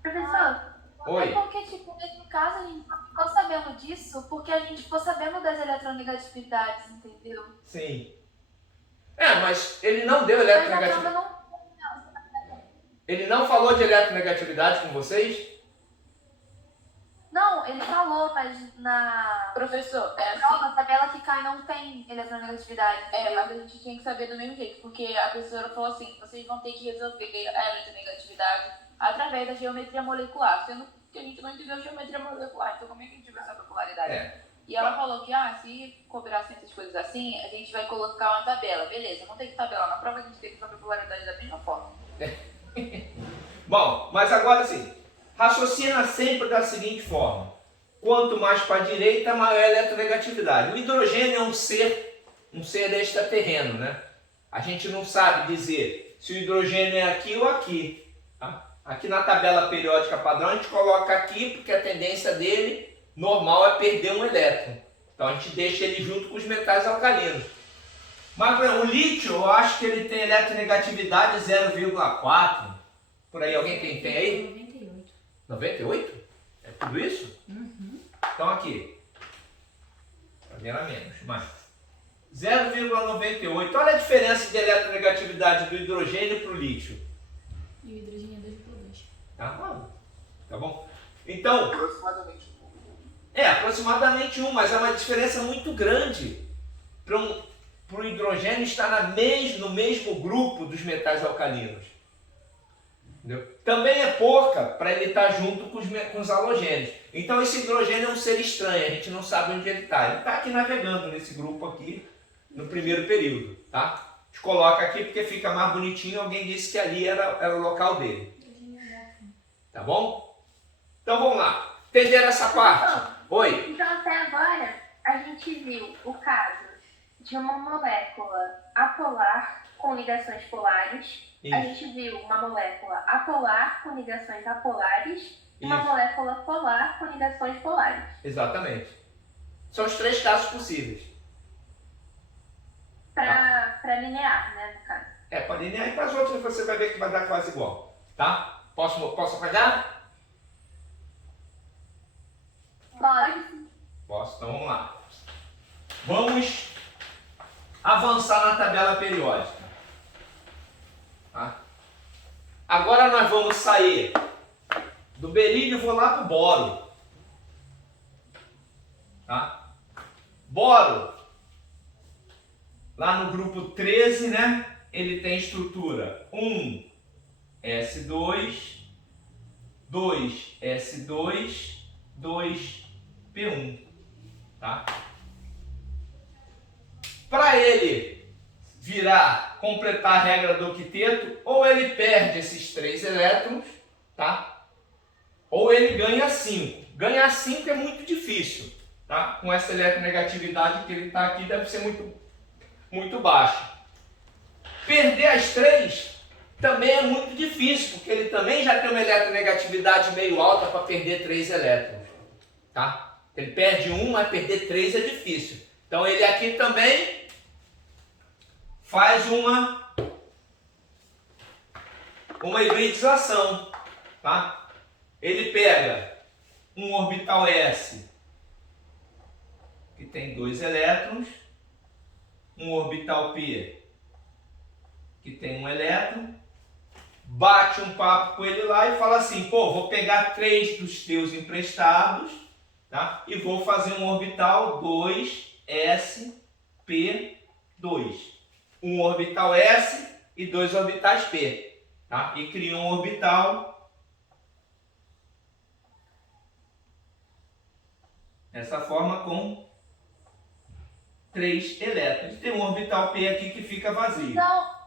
Professor, Oi. É porque, tipo, nesse caso a gente não ficou sabendo disso porque a gente ficou sabendo das eletronegatividades, entendeu? Sim. Mas ele não deu Mas a eletronegatividade. prova não... Ele não falou de eletronegatividade com vocês? Não, ele falou, mas na Professor, é assim. prova, a tabela que cai não tem eletronegatividade. Mas a gente tinha que saber do mesmo jeito, porque a professora falou assim, vocês vão ter que resolver a eletronegatividade através da geometria molecular, sendo que a gente não entendeu a geometria molecular, então como é que a gente vai saber a polaridade? E ela falou que, se cobrassem essas coisas assim, a gente vai colocar uma tabela. Beleza, não tem que tabelar na prova, a gente tem que saber a polaridade da mesma forma. Bom, mas agora sim, raciocina sempre da seguinte forma. Quanto mais para a direita, maior a eletronegatividade. O hidrogênio é um ser extraterreno, né? A gente não sabe dizer se o hidrogênio é aqui ou aqui. Tá? Aqui na tabela periódica padrão a gente coloca aqui porque a tendência dele normal é perder um elétron. Então a gente deixa ele junto com os metais alcalinos. Mas por exemplo, o lítio, eu acho que ele tem eletronegatividade 0,4. Por aí, alguém tem aí? 98. 98? É tudo isso? Uhum. Então aqui. Para mim era menos, mas 0,98. Olha a diferença de eletronegatividade do hidrogênio para o lítio. E o hidrogênio é 2,2. Tá bom? Tá bom? Então, Aproximadamente. aproximadamente 1, mas é uma diferença muito grande para o hidrogênio estar no mesmo grupo dos metais alcalinos. Entendeu? Também é pouca para ele estar junto com os halogênios. Então esse hidrogênio é um ser estranho, a gente não sabe onde ele está. Ele está aqui navegando nesse grupo aqui, no primeiro período. Tá? A gente coloca aqui porque fica mais bonitinho, alguém disse que ali era o local dele. Tá bom? Então vamos lá. Entenderam essa parte? Oi? Então, até agora, a gente viu o caso de uma molécula apolar com ligações polares. Isso. A gente viu uma molécula apolar com ligações apolares. E uma Isso. molécula polar com ligações polares. Exatamente. São os 3 casos possíveis. Para linear, né, no caso. Para linear e para as outras você vai ver que vai dar quase igual. Tá? Posso apagar? Pode. Posso, então vamos lá. Vamos avançar na tabela periódica. Tá? Agora nós vamos sair do berílio e vou lá para o boro. Tá? Boro, lá no grupo 13, né? Ele tem estrutura 1s2, 2s2, 2p1. Tá? Para ele completar a regra do octeto, ou ele perde esses 3 elétrons, tá? Ou ele ganha 5. Ganhar 5 é muito difícil, tá? Com essa eletronegatividade que ele está aqui, deve ser muito baixa. Perder as 3 também é muito difícil, porque ele também já tem uma eletronegatividade meio alta para perder 3 elétrons, tá? Ele perde 1, mas perder 3 é difícil. Então ele aqui também faz uma hibridização, tá? Ele pega um orbital S que tem 2 elétrons, um orbital P que tem 1 elétron, bate um papo com ele lá e fala assim, vou pegar 3 dos teus emprestados, tá? E vou fazer um orbital 2sp2. Um orbital S e 2 orbitais P. Tá? E cria um orbital Dessa forma com 3 elétrons. Tem um orbital P aqui que fica vazio. Então,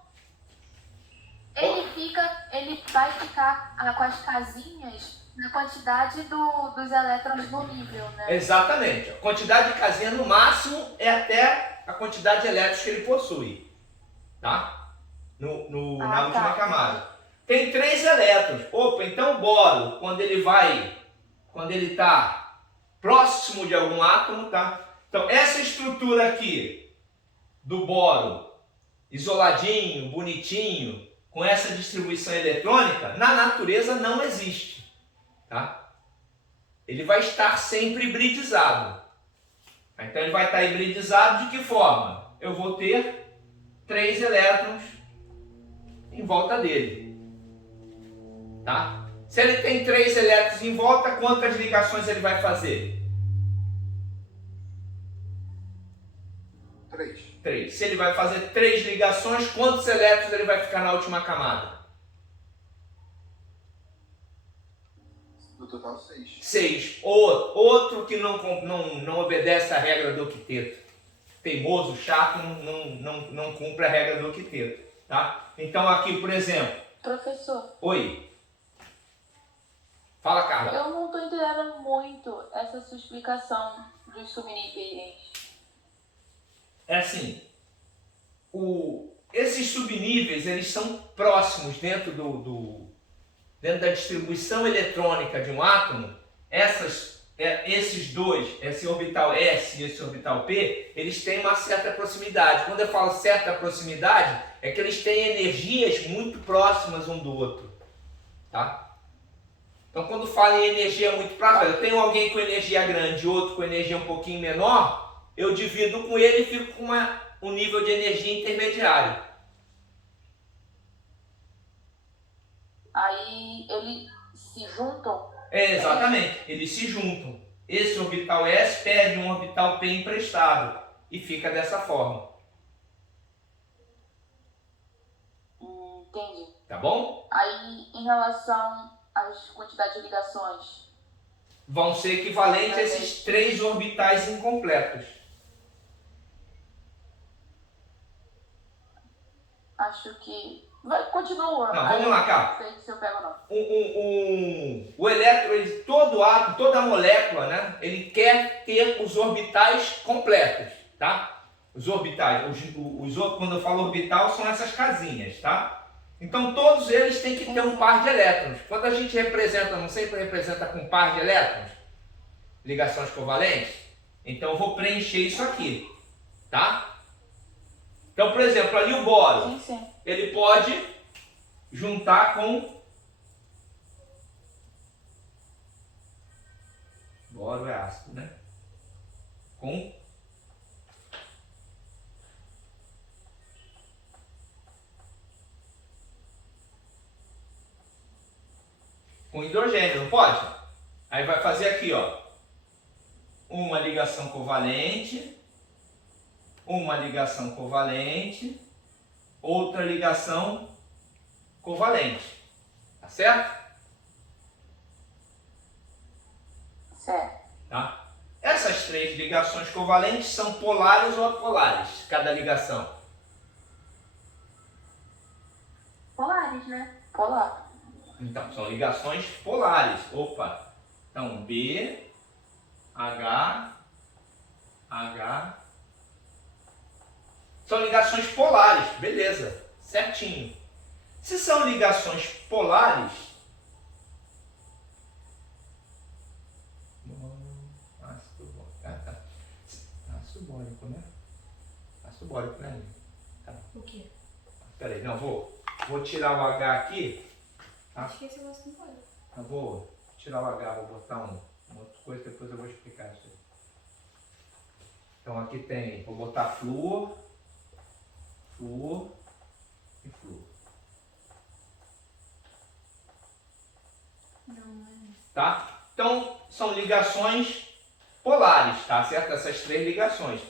ele vai ficar com as casinhas na quantidade dos elétrons no nível, né? Exatamente. A quantidade de casinha no máximo é até a quantidade de elétrons que ele possui. Tá? Na última camada. Tem 3 elétrons. Opa, então o boro, quando ele está próximo de algum átomo, tá? Então essa estrutura aqui do boro, isoladinho, bonitinho, com essa distribuição eletrônica, na natureza não existe. Tá? Ele vai estar sempre hibridizado. Então ele vai estar hibridizado de que forma? Eu vou ter 3 elétrons em volta dele. Tá? Se ele tem 3 elétrons em volta, quantas ligações ele vai fazer? 3. Se ele vai fazer 3 ligações, quantos elétrons ele vai ficar na última camada? No total, 6. 6. Outro que não obedece à regra do octeto. Teimoso, chato, não cumpre a regra do octeto. Tá? Então aqui, por exemplo... Professor. Oi. Fala, Carla. Eu não estou entendendo muito essa sua explicação dos subníveis. É assim, esses subníveis, eles são próximos dentro dentro da distribuição eletrônica de um átomo. Esses dois, esse orbital S e esse orbital P, eles têm uma certa proximidade. Quando eu falo certa proximidade, é que eles têm energias muito próximas um do outro. Tá? Então, quando falo em energia muito próxima, eu tenho alguém com energia grande e outro com energia um pouquinho menor, eu divido com ele e fico com um nível de energia intermediário. Aí eles se juntam? Exatamente, eles se juntam. Esse orbital S perde um orbital P emprestado e fica dessa forma. Entendi. Tá bom? Aí, em relação às quantidades de ligações? Vão ser equivalentes a esses 3 orbitais incompletos. Acho que... Continua. Não, vamos lá, Carla. Não sei se eu pego ou não. O elétron, todo átomo, toda molécula, né? Ele quer ter os orbitais completos, tá? Os orbitais, quando eu falo orbital, são essas casinhas, tá? Então todos eles têm que ter um par de elétrons. Quando a gente representa, não sempre representa com um par de elétrons, ligações covalentes, então eu vou preencher isso aqui, tá? Então, por exemplo, ali o boro, ele pode juntar com... Boro é ácido, né? Com hidrogênio, não pode? Aí vai fazer aqui, ó, uma ligação covalente, outra ligação covalente, tá certo? Certo. Tá? Essas 3 ligações covalentes são polares ou apolares, cada ligação? Polares, né? Polar. Então, são ligações polares. Opa! Então, B, H, H. São ligações polares, beleza, certinho. Se são ligações polares, ácido bórico, né? Ácido bórico, né? Tá. O quê? Peraí, não, vou tirar o H aqui. Tá? Acho que esse negócio não pode. Eu vou tirar o H, vou botar uma outra coisa, depois eu vou explicar isso aí. Então aqui tem, vou botar flúor e flúor. Não é. Tá? Então são ligações polares, tá certo? Essas 3 ligações.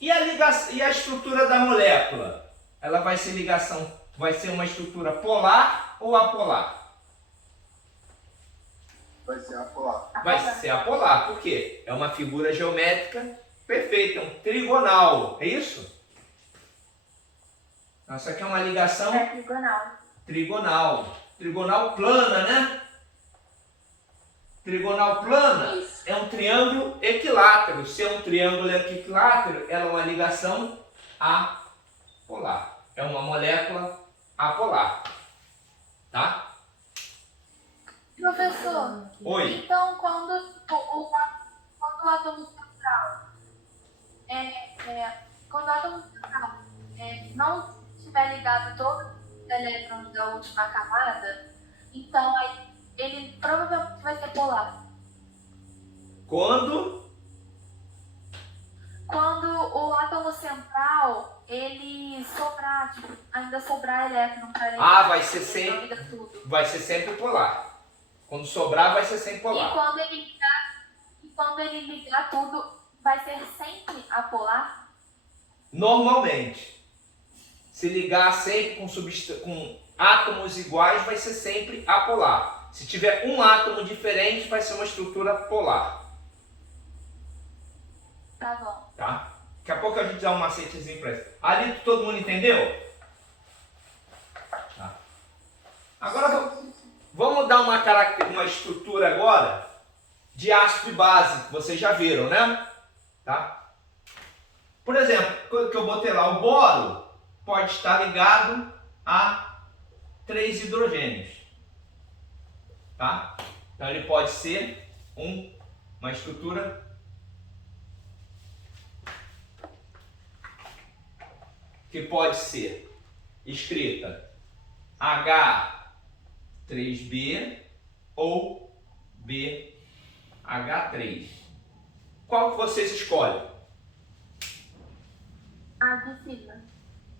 E a estrutura da molécula? Ela vai ser uma estrutura polar ou apolar? Vai ser apolar. Vai ser apolar. Por quê? É uma figura geométrica perfeita, é um trigonal. É isso? Então, isso aqui é uma ligação É trigonal. trigonal. Trigonal plana, né? Trigonal plana Isso. é um triângulo equilátero. Se é um triângulo equilátero, ela é uma ligação apolar. É uma molécula apolar. Tá? Professor, Oi. então quando o átomo central quando o átomo central não estiver ligado todos os elétrons da última camada, então aí ele provavelmente vai ser polar. Quando O átomo central ele sobrar, tipo, ainda sobrar elétron para ele. vai ser ele sempre, não liga tudo. vai ser sempre polar. Quando sobrar, vai ser sempre E polar. quando ele ligar tudo, vai ser sempre apolar? Normalmente. Se ligar sempre com átomos iguais, vai ser sempre apolar. Se tiver um átomo diferente, vai ser uma estrutura polar. Tá bom. Tá? Daqui a pouco a gente dá um macetezinho para isso. Ali todo mundo entendeu? Tá. Agora vamos dar uma estrutura agora de ácido e base, que vocês já viram, né? Tá? Por exemplo, que eu botei lá, o boro pode estar ligado a 3 hidrogênios. Tá? Então ele pode ser uma estrutura que pode ser escrita H3B ou BH3. Qual que vocês escolhem? A de cima.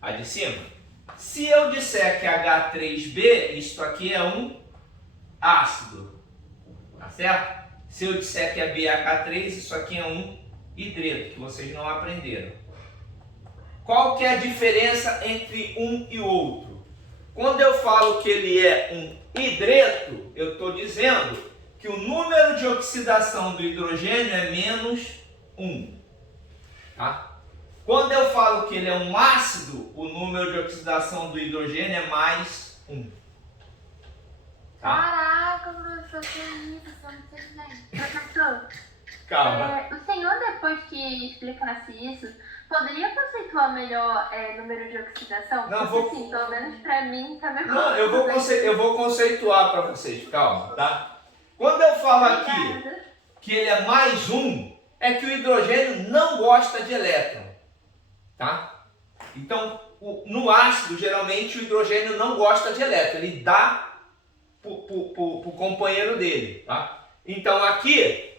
A de cima? Se eu disser que H3B, isto aqui é um ácido, tá certo? Se eu disser que é BH3, isso aqui é um hidreto, que vocês não aprenderam. Qual que é a diferença entre um e outro? Quando eu falo que ele é um hidreto, eu estou dizendo que o número de oxidação do hidrogênio é menos 1. Tá? Quando eu falo que ele é um ácido, o número de oxidação do hidrogênio é mais 1. Tá? Caraca, professor, que isso? Eu não sei nem. Professor, Calma. o senhor, depois que explicasse isso, poderia conceituar melhor número de oxidação? Não, Porque, assim, pelo menos pra mim, tá meio Não, eu vou conceituar para vocês, calma, tá? Quando eu falo aqui Obrigada. que ele é mais 1, é que o hidrogênio não gosta de elétron, tá? Então, no ácido, geralmente, o hidrogênio não gosta de elétron, ele dá pro companheiro dele, tá? Então, aqui,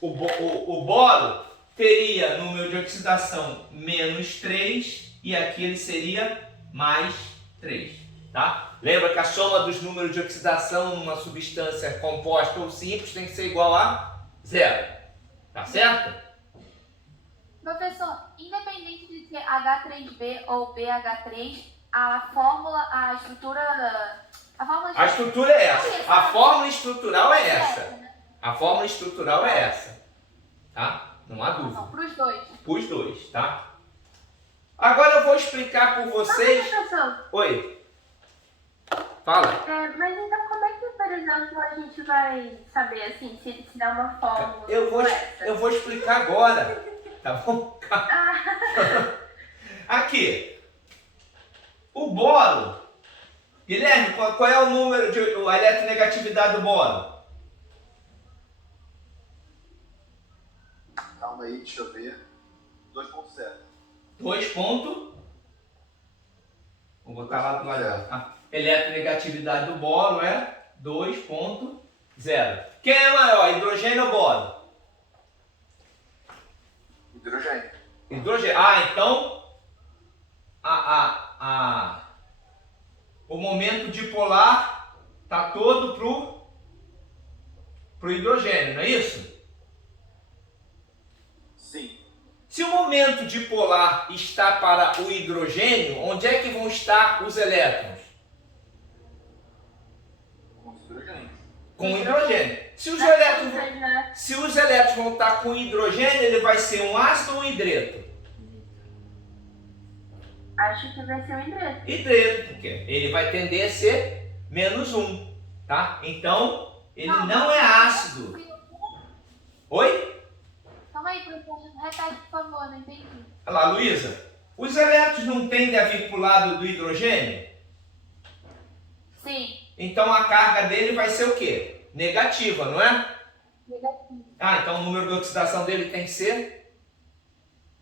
o boro teria número de oxidação menos 3 e aqui ele seria mais 3, tá? Lembra que a soma dos números de oxidação numa substância composta ou simples tem que ser igual a 0, tá certo? Professor, independente de ser H3B ou BH3, a fórmula, a estrutura A estrutura é essa, a fórmula estrutural é essa, a fórmula estrutural é essa, tá? Não há dúvida. Não, pros dois. Os dois, tá? Agora eu vou explicar por vocês. Professor, Oi. Fala. mas então como é que, por exemplo, a gente vai saber, assim, se dá uma fórmula? Eu vou explicar agora. Tá bom? Aqui. O boro. Guilherme, qual é o número a eletronegatividade do boro? Calma aí, deixa eu ver. 2.7. 2 ponto. Vou botar lá do lado. A eletronegatividade do boro é 2.0. Quem é maior, hidrogênio ou boro? Hidrogênio. Hidrogênio. Então o momento dipolar está todo pro hidrogênio, não é isso? Sim. Se o momento dipolar está para o hidrogênio, onde é que vão estar os elétrons? Com os hidrogênios. Com hidrogênio. Se os elétrons vão estar com hidrogênio, ele vai ser um ácido ou um hidreto? Acho que vai ser um hidreto. Hidreto, porque ele vai tender a ser -1, tá? Então, ele não é ácido. Oi? Calma aí, professor. Repete, por favor, não entendi. Olha lá, Luísa. Os elétrons não tendem a vir para o lado do hidrogênio? Sim. Então a carga dele vai ser o quê? Negativa, não é? Negativo. Ah, então o número de oxidação dele tem que ser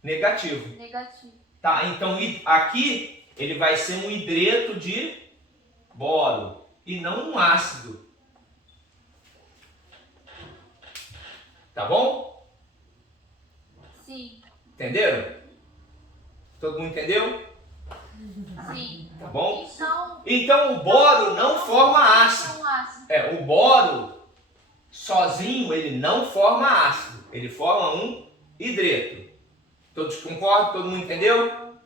negativo. Negativo. Tá, então aqui ele vai ser um hidreto de boro e não um ácido. Tá bom? Sim. Entenderam? Todo mundo entendeu? Sim. Tá bom? Então, Então o boro não forma ácido. um ácido. O boro sozinho ele não forma ácido, ele forma um hidreto. Todos concordam? Todo mundo entendeu?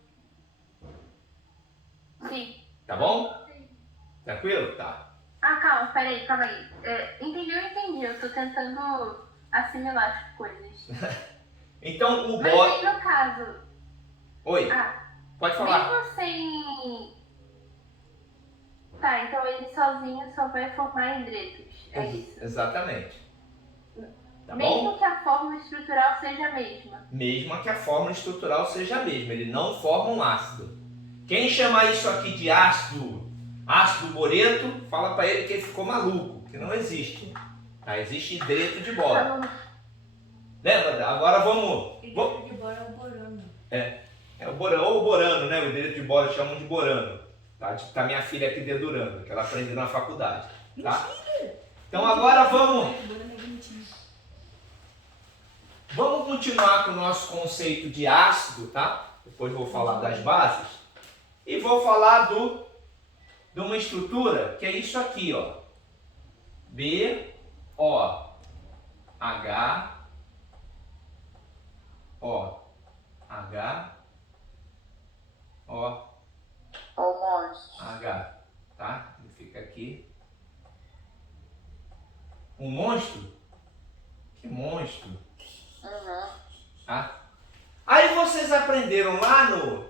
Sim. Tá bom? Tranquilo? Tá. Ah, calma aí. Entendi, eu entendi. Eu tô tentando assimilar as coisas. Então o Mas boro... aí, no caso... Oi, pode falar. Mesmo sem... Tá, então ele sozinho só vai formar hidretos. É isso. Exatamente. Tá Mesmo bom? que a fórmula estrutural seja a mesma. Mesmo que a fórmula estrutural seja a mesma, ele não forma um ácido. Quem chamar isso aqui de ácido boreto, fala para ele que ele ficou maluco, que não existe. Tá? Existe hidreto de boro. Lembra? Agora vamos... Hidreto de boro é o borano. É o borano, ou o borano, né? O hidreto de boro chamam de borano. Tá minha filha aqui dedurando, que ela aprendeu na faculdade. Tá? Então agora vamos continuar com o nosso conceito de ácido, tá? Depois vou falar das bases. E vou falar de uma estrutura que é isso aqui, ó. H, tá? Ele fica aqui. Um monstro? Que monstro? Tá? Aí vocês aprenderam lá no...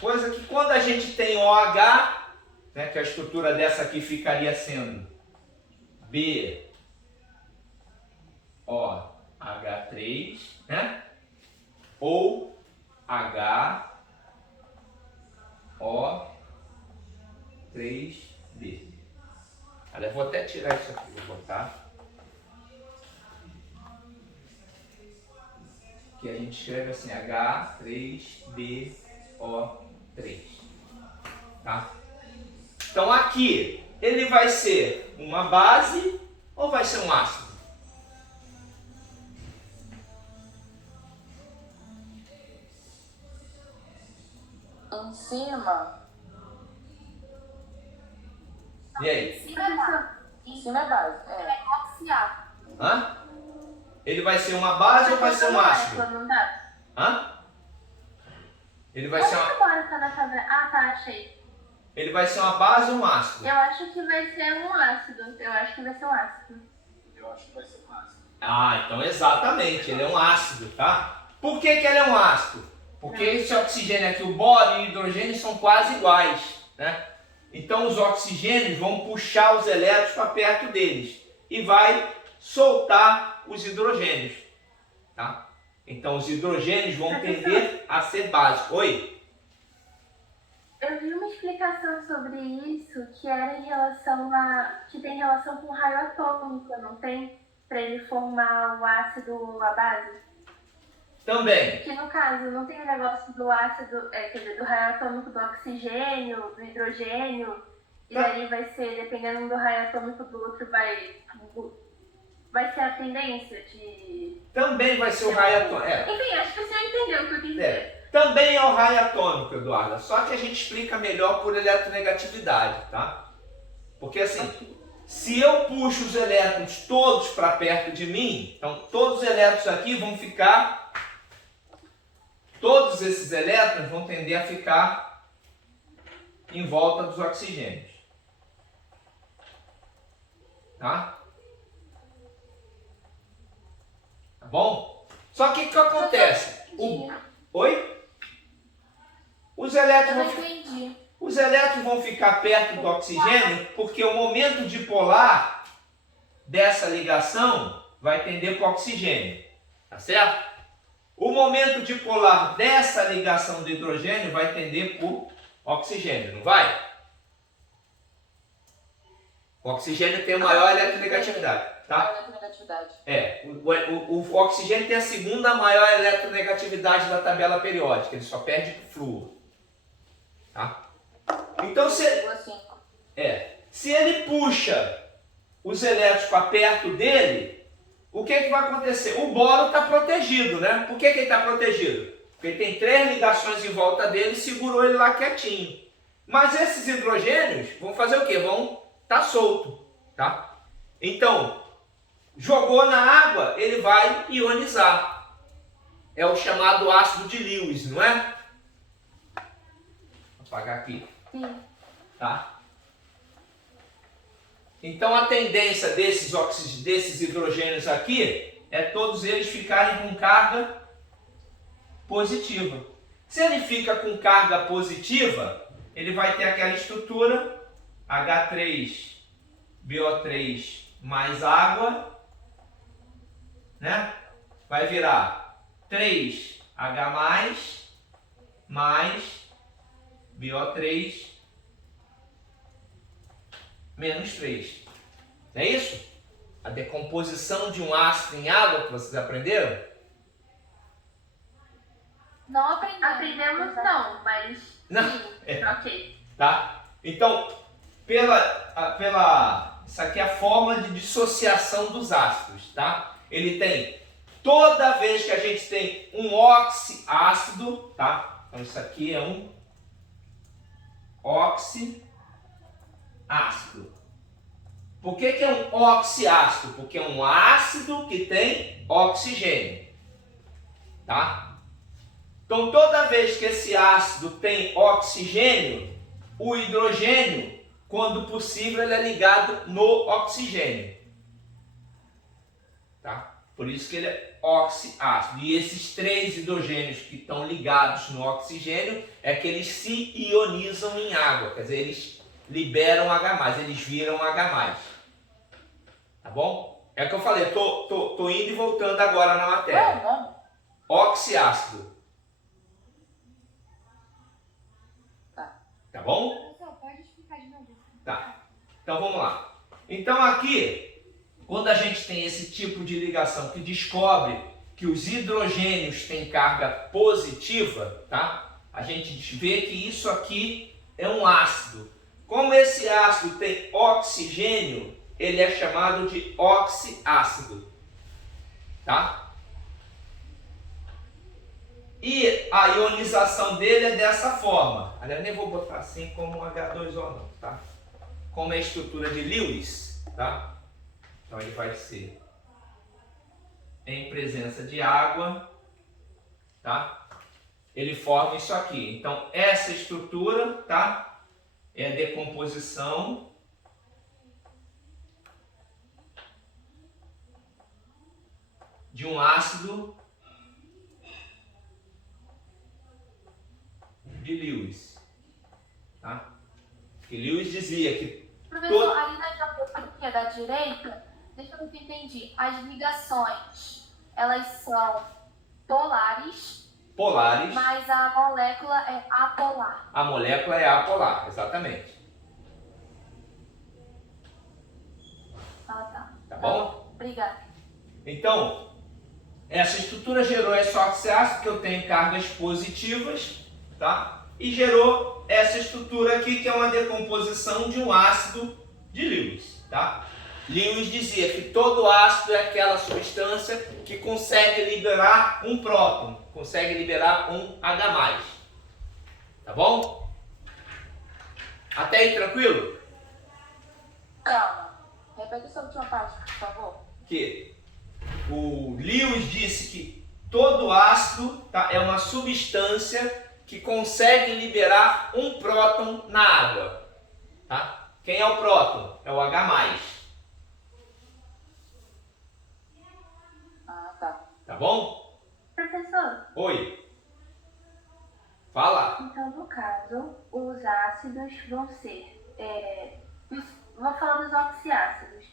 Coisa que quando a gente tem OH, né, que a estrutura dessa aqui ficaria sendo BOH3, né? Ou HO3B. Olha, eu vou até tirar isso aqui, vou botar. Que a gente escreve assim, H3BO3. Tá? Então aqui, ele vai ser uma base ou vai ser um ácido? Em cima. E aí? Em cima é base. É oxiar. Hã? Ele vai ser uma base ou vai ser um ácido? Não dá? Hã? Ele vai ser uma... Agora tá na tabela. Ah, tá, achei. Ele vai ser uma base ou um ácido? Eu acho que vai ser um ácido. Eu acho que vai ser um ácido. Ah, então exatamente, ele é um ácido, tá? Por que ele é um ácido? Porque esse oxigênio aqui, o boro e o hidrogênio são quase iguais, né? Então os oxigênios vão puxar os elétrons para perto deles e vai soltar os hidrogênios, tá? Então os hidrogênios vão tender a ser básicos. Oi? Eu vi uma explicação sobre isso que era em relação a... que tem relação com o raio atômico, não tem? Para ele formar o ácido ou a base? Também. Que no caso, não tem o negócio do ácido, quer dizer, do raio atômico do oxigênio, do hidrogênio, e daí vai ser, dependendo do raio atômico do outro, vai ser a tendência de... Também vai ser o raio atômico. Enfim, acho que você entendeu o que eu quis dizer. Também é o raio atômico, Eduardo, só que a gente explica melhor por eletronegatividade, tá? Porque assim, se eu puxo os elétrons todos para perto de mim, então todos os elétrons aqui vão ficar, todos esses elétrons vão tender a ficar em volta dos oxigênios, tá? bom? Só que o que acontece? Oi? Os elétrons, Eu não entendi. os elétrons vão ficar perto do oxigênio porque o momento dipolar dessa ligação vai tender para o oxigênio, tá certo? O momento dipolar dessa ligação do hidrogênio vai tender para o oxigênio, não vai? O oxigênio tem a maior eletronegatividade, tá? Eletronegatividade. O oxigênio tem a segunda maior eletronegatividade da tabela periódica, ele só perde para o flúor, tá? Então, se ele puxa os elétrons para perto dele, o que vai acontecer? O boro está protegido, né? Por que ele está protegido? Porque ele tem 3 ligações em volta dele e segurou ele lá quietinho. Mas esses hidrogênios vão fazer o quê? Vão estar solto, tá? Então, jogou na água, ele vai ionizar. É o chamado ácido de Lewis, não é? Vou apagar aqui. Sim. Tá? Então a tendência desses hidrogênios aqui é todos eles ficarem com carga positiva. Se ele fica com carga positiva, ele vai ter aquela estrutura H3BO3 mais água, né? Vai virar 3H mais BO3 menos 3. Não é isso? A decomposição de um ácido em água que vocês aprenderam? Não aprendemos. Aprendemos não, mas Não. sim, ok. Tá? Então, isso aqui é a fórmula de dissociação dos ácidos, tá? Ele tem, toda vez que a gente tem um oxiácido, tá? Então isso aqui é um oxiácido. Por que é um oxiácido? Porque é um ácido que tem oxigênio, tá? Então toda vez que esse ácido tem oxigênio, o hidrogênio, quando possível, ele é ligado no oxigênio, tá? Por isso que ele é oxiácido. E esses 3 hidrogênios que estão ligados no oxigênio é que eles se ionizam em água, quer dizer, eles liberam H+, eles viram H+. Tá bom? É o que eu falei, tô indo e voltando agora na matéria. Não. Oxiácido. Tá bom? Professor, pode explicar de novo. Tá. Então vamos lá. Então aqui, quando a gente tem esse tipo de ligação que descobre que os hidrogênios têm carga positiva, tá? A gente vê que isso aqui é um ácido. Como esse ácido tem oxigênio, ele é chamado de oxiácido, tá? E a ionização dele é dessa forma. Aliás, eu nem vou botar assim como um H2O não, tá? Como é a estrutura de Lewis, tá? Então ele vai ser em presença de água, tá? Ele forma isso aqui. Então essa estrutura, tá? É a decomposição de um ácido de Lewis, tá? E Lewis dizia que Professor, ali na geometria da direita, deixa eu ver se eu entendi. As ligações, elas são polares, mas a molécula é apolar. A molécula é apolar, exatamente. Ah, tá. Tá bom? Obrigada. Então, essa estrutura gerou esse oxiácido que eu tenho cargas positivas, tá? E gerou essa estrutura aqui que é uma decomposição de um ácido de Lewis, tá? Lewis dizia que todo ácido é aquela substância que consegue liberar um próton, consegue liberar um H+. Tá bom? Até aí tranquilo? Calma. Repete essa última parte, por favor. Que o Lewis disse que todo ácido, tá, é uma substância que consegue liberar um próton na água. Tá? Quem é o próton? É o H+. Ah, tá. Tá bom? Professor, Oi. Fala. então no caso, os ácidos vão ser, vou falar dos oxiácidos.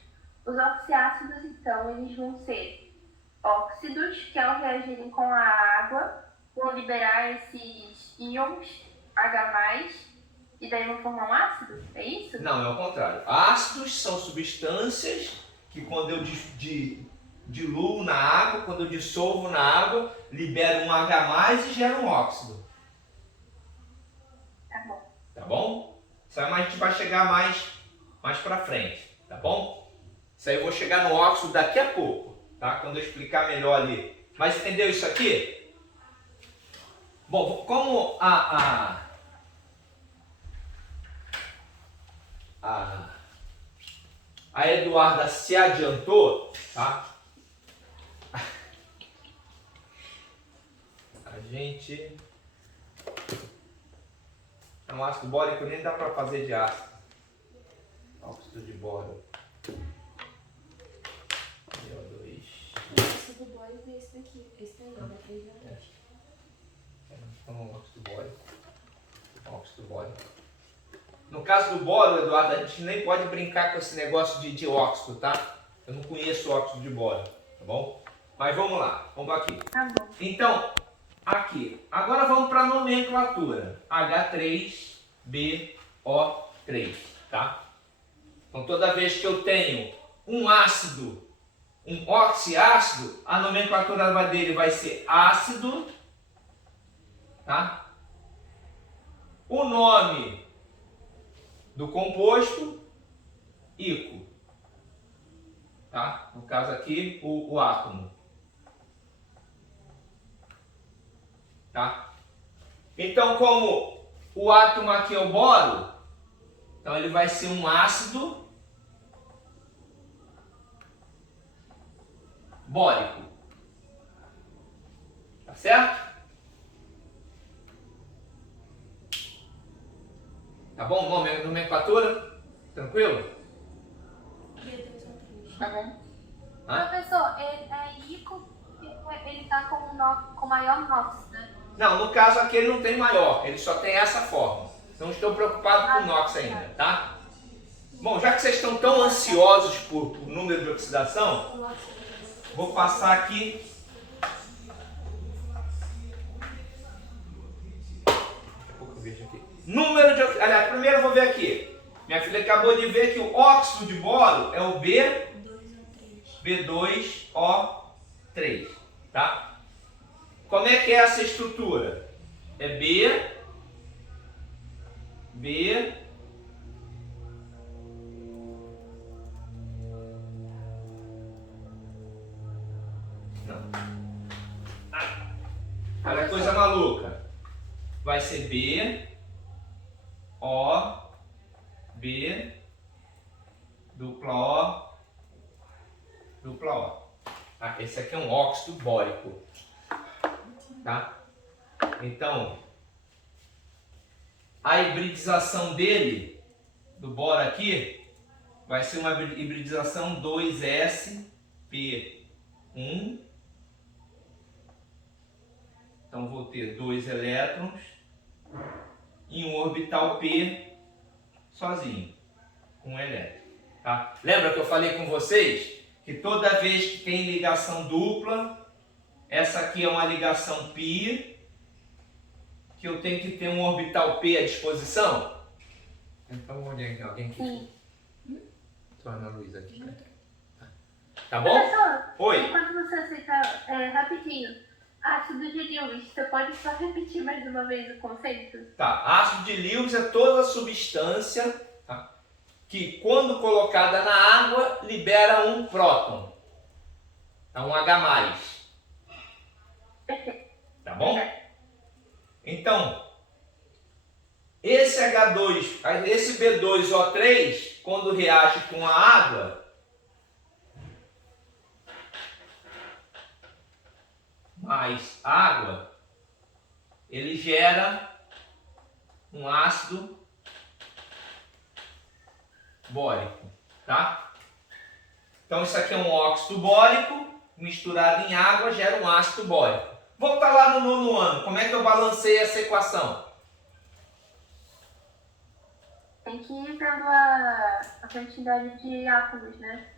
Os oxiácidos, então, eles vão ser óxidos, que ao reagirem com a água, vão liberar esses íons H+, e daí vão formar um ácido? É isso? Não, é o contrário. Ácidos são substâncias que quando eu diluo na água, quando eu dissolvo na água, libera um H+, e gera um óxido. Tá bom. Tá bom? Isso aí a gente vai chegar mais pra frente, tá bom? Isso aí eu vou chegar no óxido daqui a pouco, tá? Quando eu explicar melhor ali. Mas entendeu isso aqui? Bom, como a Eduarda se adiantou, tá? A gente... Um ácido bórico nem dá para fazer de ácido. Óxido de bório. CO2. Esse do bório e esse daqui. Esse daí, ó, da 320. Então, óxido bórico. Óxido bórico. No caso do bório, Eduardo, a gente nem pode brincar com esse negócio de óxido, tá? Eu não conheço óxido de bório, tá bom? Mas vamos lá, vamos aqui. Tá bom. Então, aqui. Agora vamos para a nomenclatura. H3BO3, tá? Então, toda vez que eu tenho um ácido, um oxiácido, a nomenclatura dele vai ser ácido, tá? O nome do composto, ico, tá? No caso aqui, o átomo, tá? Então, como o átomo aqui é o boro, então ele vai ser um ácido bórico, tá certo? Tá bom? Nomenclatura? Tranquilo? Tá bom? Professor, é ICO, ele tá com maior NOx, né? Não, no caso aqui ele não tem maior, ele só tem essa forma. Não estou preocupado com o NOx ainda, tá? Bom, já que vocês estão tão ansiosos por número de oxidação, vou passar aqui. Número de oxidação. Aliás, primeiro eu vou ver aqui. Minha filha acabou de ver que o óxido de boro é o B2O3, tá? Como é que é essa estrutura? É B, não. Olha a coisa maluca. Vai ser B, O, B, dupla O, dupla O. Ah, esse aqui é um óxido bórico, tá? Então, a hibridização dele, do boro aqui, vai ser uma hibridização 2sp1. Então, vou ter 2 elétrons e um orbital P sozinho, com um elétron, tá? Lembra que eu falei com vocês que toda vez que tem ligação dupla, essa aqui é uma ligação π, que eu tenho que ter um orbital P à disposição? Então, olha alguém aqui. Estou Ana Luísa aqui. Tá bom? Professor, Oi. enquanto você aceita, rapidinho, ácido de Lewis, você pode só repetir mais uma vez o conceito? Tá, ácido de Lewis é toda substância, tá, que quando colocada na água libera um próton, é um H+. Perfeito. Tá bom? Então, esse H2, esse B2O3, quando reage com a água, mais água, ele gera um ácido bórico, tá? Então isso aqui é um óxido bórico misturado em água gera um ácido bórico. Voltar lá no 9º ano, como é que eu balancei essa equação? Tem que ir vendo a quantidade de átomos, né?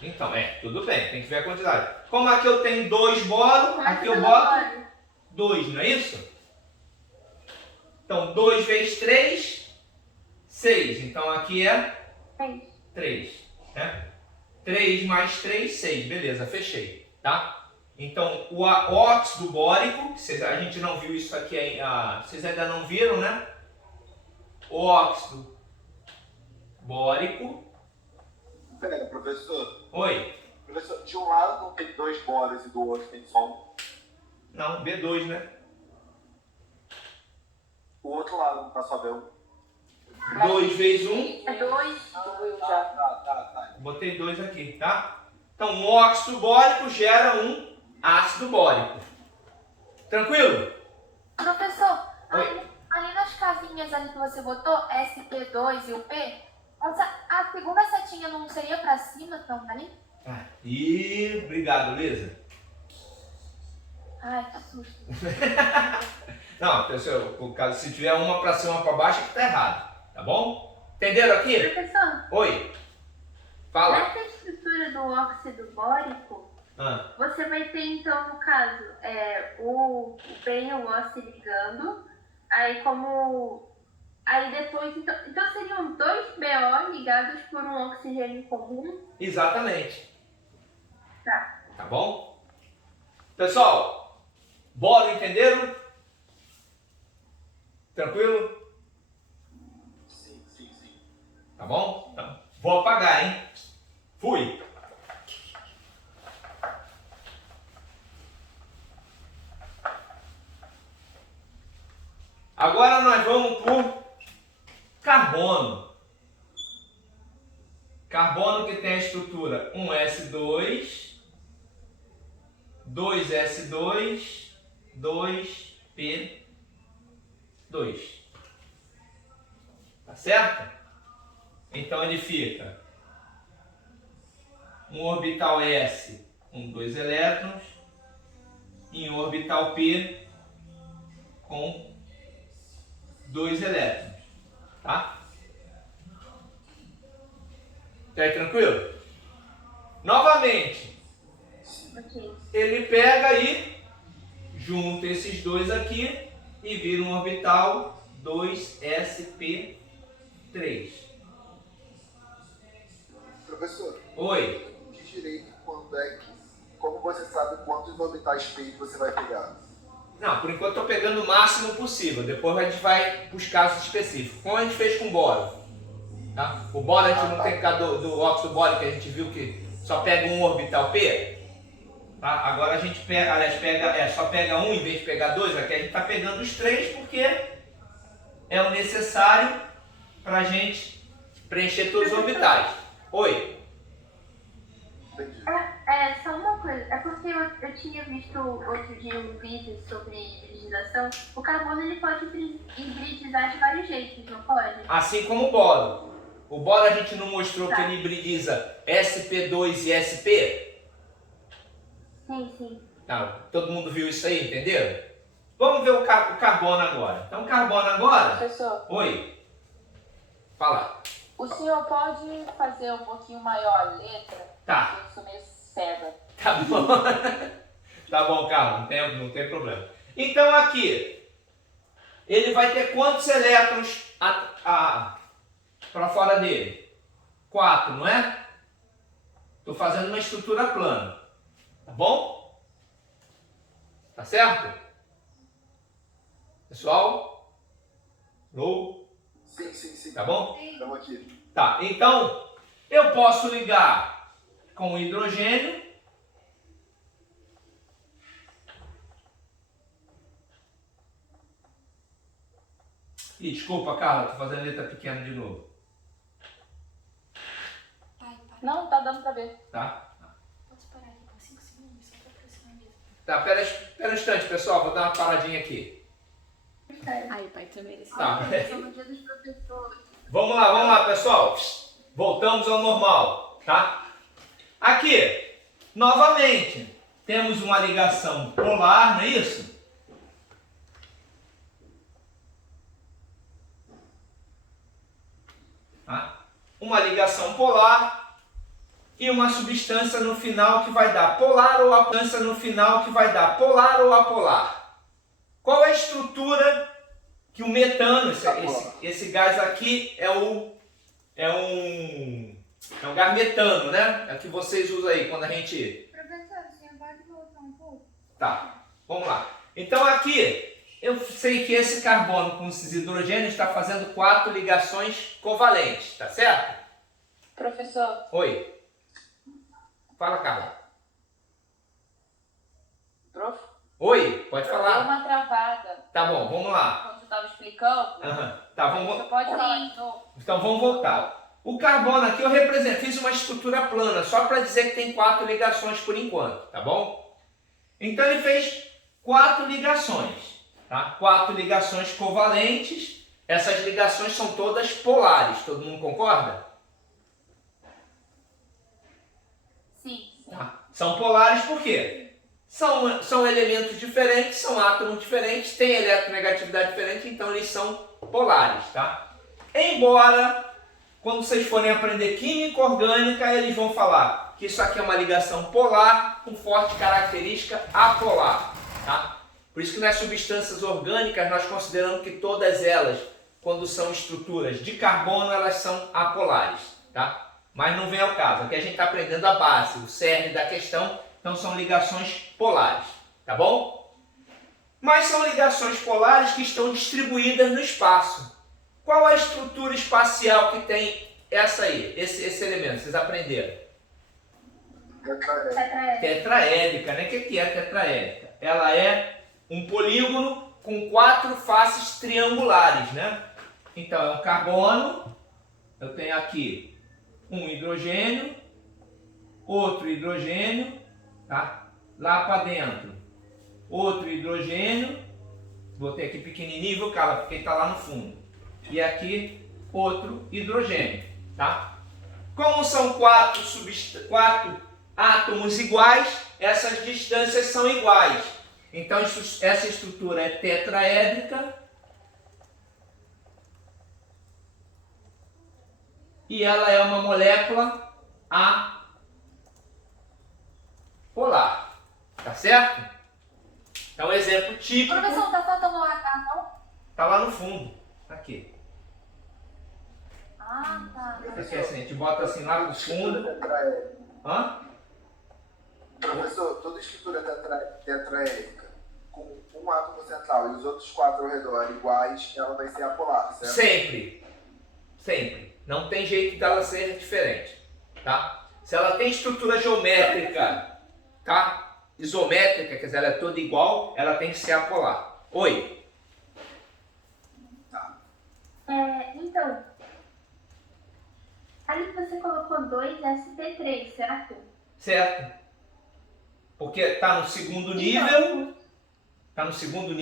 Então, tudo bem, tem que ver a quantidade. Como aqui eu tenho 2 boro, aqui eu boto 2, não é isso? Então, 2 vezes 3, 6. Então, aqui é 3. Né? 3 mais 3, 6. Beleza, fechei. Tá? Então, o óxido bórico, a gente não viu isso aqui, vocês ainda não viram, né? O óxido bórico. Pera, professor. Oi. Professor, de um lado não tem 2 boros e do outro tem só um? Não, B2, né? O outro lado não tá só B1? 2 vezes 1. É 2. Tá. Botei 2 aqui, tá? Então, um óxido bórico gera um ácido bórico. Tranquilo? Professor, Oi. ali nas casinhas ali que você botou, SP2 e o P, a segunda setinha não seria pra cima também? Obrigado, Luísa. Ai, que susto. Não, pessoal, se tiver uma pra cima ou pra baixo, aqui tá errado. Tá bom? Entenderam aqui? Professor, Oi. Fala. nessa estrutura do óxido bórico, você vai ter, então, no caso, o B e o O se ligando, aí depois, então seriam 2 BO ligados por um oxigênio comum? Exatamente. Tá. Tá bom? Pessoal, bora, entenderam? Tranquilo? Sim. Tá bom? Então, vou apagar, hein? Fui! Agora nós vamos por carbono. Carbono que tem a estrutura 1s2, 2s2, 2p2. Tá certo? Então ele fica um orbital S com 2 elétrons e um orbital P com 2 elétrons. Tá? Tá aí tranquilo? Novamente, ele pega e junta esses dois aqui e vira um orbital 2sp3. Professor. Oi. De direito, como você sabe quantos orbitais P você vai pegar? Não, por enquanto estou pegando o máximo possível. Depois a gente vai para os casos específicos. Como a gente fez com o boro. Tá? O boro a gente não tem por causa do óxido bórico, que a gente viu que só pega um orbital P. Tá? Agora a gente só pega um em vez de pegar dois. Aqui a gente está pegando os 3 porque é o necessário para a gente preencher todos os orbitais. Oi. Entendi. Só uma coisa, é porque eu tinha visto outro dia um vídeo sobre hibridização. O carbono ele pode hibridizar de vários jeitos, não pode? Assim como o boro. O boro a gente não mostrou que ele hibridiza sp2 e sp? Sim. Tá, todo mundo viu isso aí, entenderam? Vamos ver o carbono agora. Então, o carbono agora... Professor, Oi. Fala. o senhor pode fazer um pouquinho maior a letra? Tá. Eu sou meio cega. Tá bom. Tá bom, Carlos, não tem problema. Então, aqui, ele vai ter quantos elétrons para fora dele? 4, não é? Estou fazendo uma estrutura plana. Tá bom? Tá certo? Pessoal? Alô? Sim. Tá bom? Estamos aqui. Tá, então eu posso ligar com o hidrogênio. Ih, desculpa, Carla, tô fazendo letra pequena de novo. Pai. Não, tá dando pra ver. Tá? Pode parar aqui por 5 segundos, só pra aproximar mesmo. Tá, pera um instante, pessoal, vou dar uma paradinha aqui. Aí, pai, também. Tá. Só no dia dos professores. Vamos lá, pessoal. Voltamos ao normal, tá? Aqui, novamente, temos uma ligação polar, não é isso? Tá? Uma ligação polar e uma substância no final que vai dar polar ou substância no final que vai dar polar ou apolar. Qual é a estrutura que o metano, esse gás aqui é um gás metano, né? É o que vocês usam aí quando a gente... Professor, você pode voltar um pouco? Tá, vamos lá. Então aqui, eu sei que esse carbono com esses hidrogênios está fazendo 4 ligações covalentes, tá certo? Professor, Oi. Fala, Carla. prof, Oi, pode deu falar. uma travada Tá bom, vamos lá. quando você estava explicando. Tá, Você vamos... pode falar de novo? Então vamos voltar. O carbono aqui eu fiz uma estrutura plana, só para dizer que tem 4 ligações por enquanto, tá bom? Então ele fez 4 ligações, tá? 4 ligações covalentes. Essas ligações são todas polares, todo mundo concorda? Sim. Tá? São polares por quê? São elementos diferentes, são átomos diferentes, têm eletronegatividade diferente, então eles são polares, tá? Embora, quando vocês forem aprender química orgânica, eles vão falar que isso aqui é uma ligação polar com forte característica apolar, tá? Por isso que nas substâncias orgânicas nós consideramos que todas elas, quando são estruturas de carbono, elas são apolares, tá? Mas não vem ao caso. Aqui a gente está aprendendo a base, o cerne da questão, então são ligações polares, tá bom? Mas são ligações polares que estão distribuídas no espaço. Qual a estrutura espacial que tem essa aí, esse elemento? Vocês aprenderam? Tetraédrica, né? O que é tetraédrica? Ela é um polígono com 4 faces triangulares, né? Então é um carbono, eu tenho aqui um hidrogênio, outro hidrogênio, tá? Lá para dentro, outro hidrogênio, botei aqui pequenininho, viu, Carla? Porque está lá no fundo. E aqui outro hidrogênio, tá? Como são 4 átomos iguais, essas distâncias são iguais. Então essa estrutura é tetraédrica e ela é uma molécula apolar, tá certo? Então exemplo típico. Professor, tá faltando o H, não? Tá lá no fundo, aqui. Ah, tá. Aqui assim, a gente bota assim lá no fundo. Hã? Professor, toda estrutura tetraédrica com um átomo central e os outros 4 ao redor iguais, ela vai ser apolar, certo? Sempre. Sempre. Não tem jeito dela ser diferente, tá? Se ela tem estrutura geométrica, tá? Isométrica, quer dizer, ela é toda igual, ela tem que ser apolar. Oi? Então, ali você colocou 2 sp3, certo? Certo. Porque está no segundo nível, né? Segundo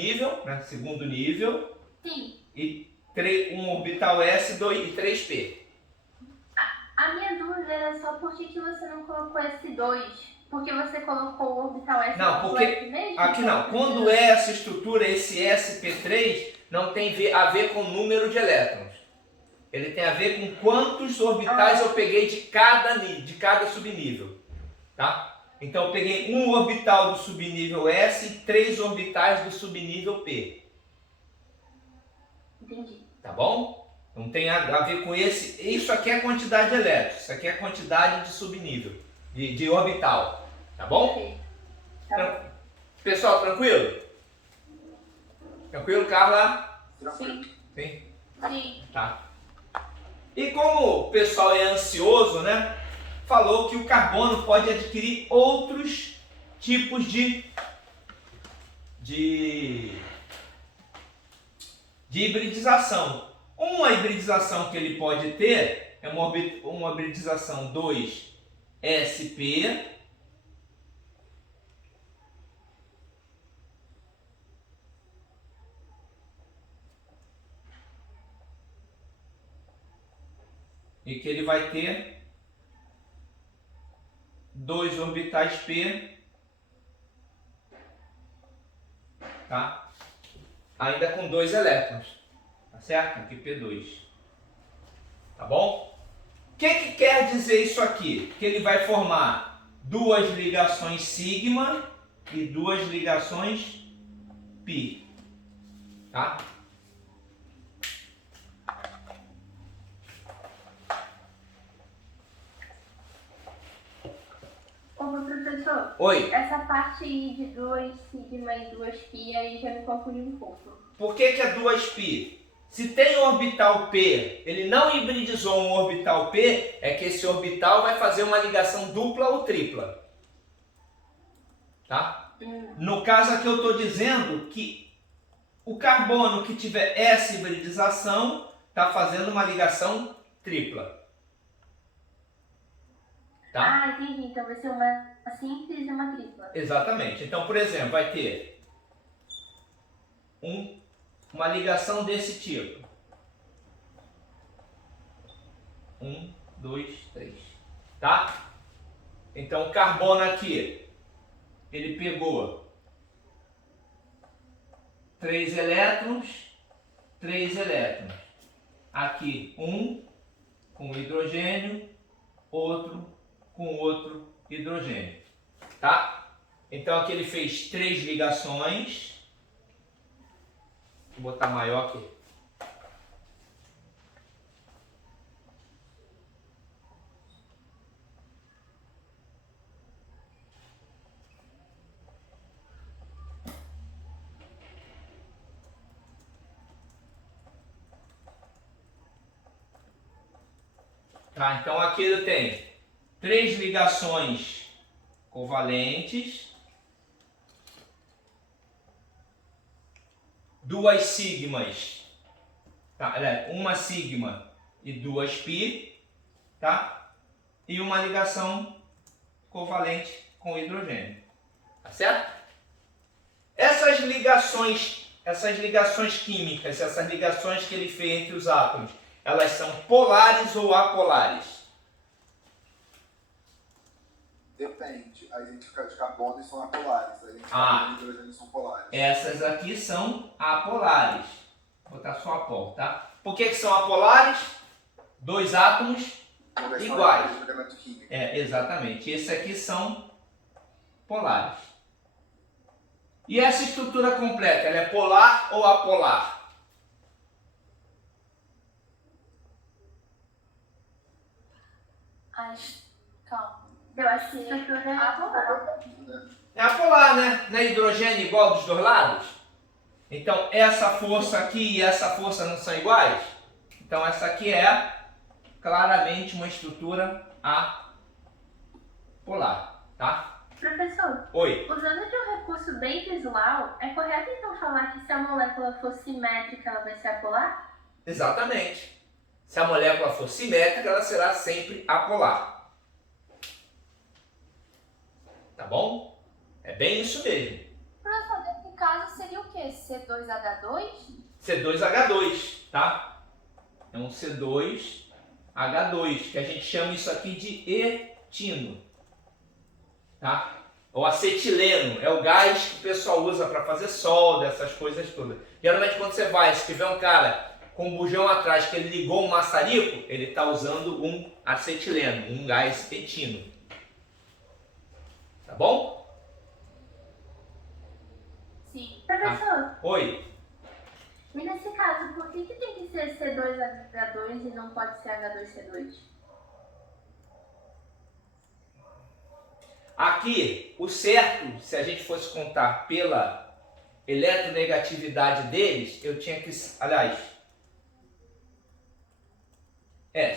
nível. Sim. E um orbital S e 3p. A minha dúvida era só por que você não colocou S2? Porque você colocou o orbital S Não, porque mesmo? aqui não. Quando é essa estrutura, esse sp3, não tem a ver com o número de elétrons. Ele tem a ver com quantos orbitais eu peguei de cada subnível, tá? Então eu peguei um orbital do subnível S e 3 orbitais do subnível P. Entendi. Tá bom? Não tem a ver com esse. Isso aqui é a quantidade de elétrons, isso aqui é a quantidade de subnível, de orbital. Tá bom? Tá. Pessoal, tranquilo? Tranquilo, Carla? Sim. Sim? Sim. Tá. E como o pessoal é ansioso, né? Falou que o carbono pode adquirir outros tipos de hibridização. Uma hibridização que ele pode ter é uma hibridização 2sp e que ele vai ter 2 orbitais p tá? Ainda com 2 elétrons, tá certo? Aqui P2, tá bom? O que quer dizer isso aqui? Que ele vai formar 2 ligações sigma e 2 ligações pi, tá? Professor, Oi. Essa parte aí de 2 sigma e 2 pi aí já me confundiu um pouco. Por que é 2π? Se tem orbital P, ele não hibridizou um orbital P, é que esse orbital vai fazer uma ligação dupla ou tripla. Tá? No caso aqui eu estou dizendo que o carbono que tiver essa hibridização está fazendo uma ligação tripla. Tá? Ah, entendi. Então vai ser uma simples e uma tripla. Exatamente. Então, por exemplo, vai ter uma ligação desse tipo. 1, 2, 3. Tá? Então, o carbono aqui, ele pegou 3 elétrons, 3 elétrons. Aqui, um com hidrogênio, outro com outro hidrogênio, tá? Então aqui ele fez 3 ligações. Vou botar maior aqui. Tá, então aqui ele tem 3 ligações covalentes, 2 sigmas, tá? Uma sigma e 2 pi, tá? E uma ligação covalente com hidrogênio, tá certo? Essas ligações químicas, essas ligações que ele fez entre os átomos, elas são polares ou apolares? Depende. As identificadas de carbono são apolares. As identificadas de hidrogênio são polares. Essas aqui são apolares. Vou botar só apol, tá? Por que são apolares? 2 átomos iguais. Exatamente. Esses aqui são polares. E essa estrutura completa, ela é polar ou apolar? Calma. Eu acho que a estrutura é apolar. É apolar, né? Não é hidrogênio igual dos dois lados? Então, essa força aqui e essa força não são iguais? Então, essa aqui é claramente uma estrutura apolar, tá? Professor, Oi. usando de um recurso bem visual, é correto então falar que se a molécula for simétrica, ela vai ser apolar? Exatamente. Se a molécula for simétrica, ela será sempre apolar. Tá bom? É bem isso mesmo. Professor, nesse caso seria o quê? C2H2? C2H2, tá? É um C2H2, que a gente chama isso aqui de etino, tá? Ou acetileno, é o gás que o pessoal usa para fazer solda, essas coisas todas. Geralmente quando você vai, se tiver um cara com um bujão atrás que ele ligou um maçarico, ele está usando um acetileno, um gás etino. Tá bom? Sim. Professor, Oi. e nesse caso, por que tem que ser C2H2 e não pode ser H2C2? Aqui, o certo, se a gente fosse contar pela eletronegatividade deles, eu tinha que... Aliás,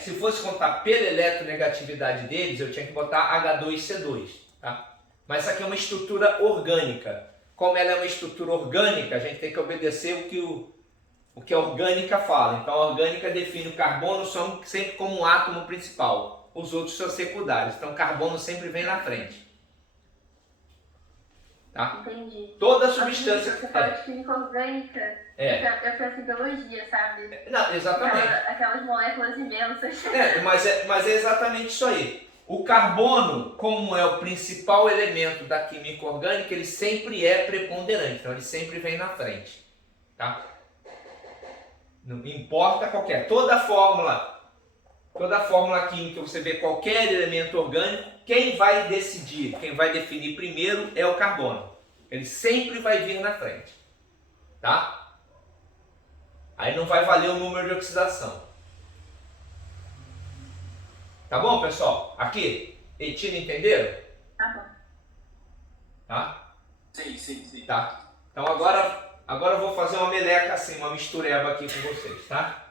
se fosse contar pela eletronegatividade deles, eu tinha que botar H2C2, tá? Mas isso aqui é uma estrutura orgânica. Como ela é uma estrutura orgânica, a gente tem que obedecer o que a orgânica fala. Então, a orgânica define o carbono sempre como um átomo principal. Os outros são secundários. Então, o carbono sempre vem na frente. Tá? Entendi. Toda substância... Você fala de química orgânica, eu penso em biologia, sabe? Não, exatamente. Aquelas moléculas imensas. Mas é exatamente isso aí. O carbono, como é o principal elemento da química orgânica, ele sempre é preponderante, então ele sempre vem na frente, tá? Não importa qualquer, toda fórmula química, você vê qualquer elemento orgânico, quem vai decidir, quem vai definir primeiro é o carbono. Ele sempre vai vir na frente, tá? Aí não vai valer o número de oxidação. Tá bom, pessoal? Aqui, etina, entenderam? Tá bom. Tá? Sim. Tá. Então agora eu vou fazer uma meleca assim, uma mistureba aqui com vocês, tá?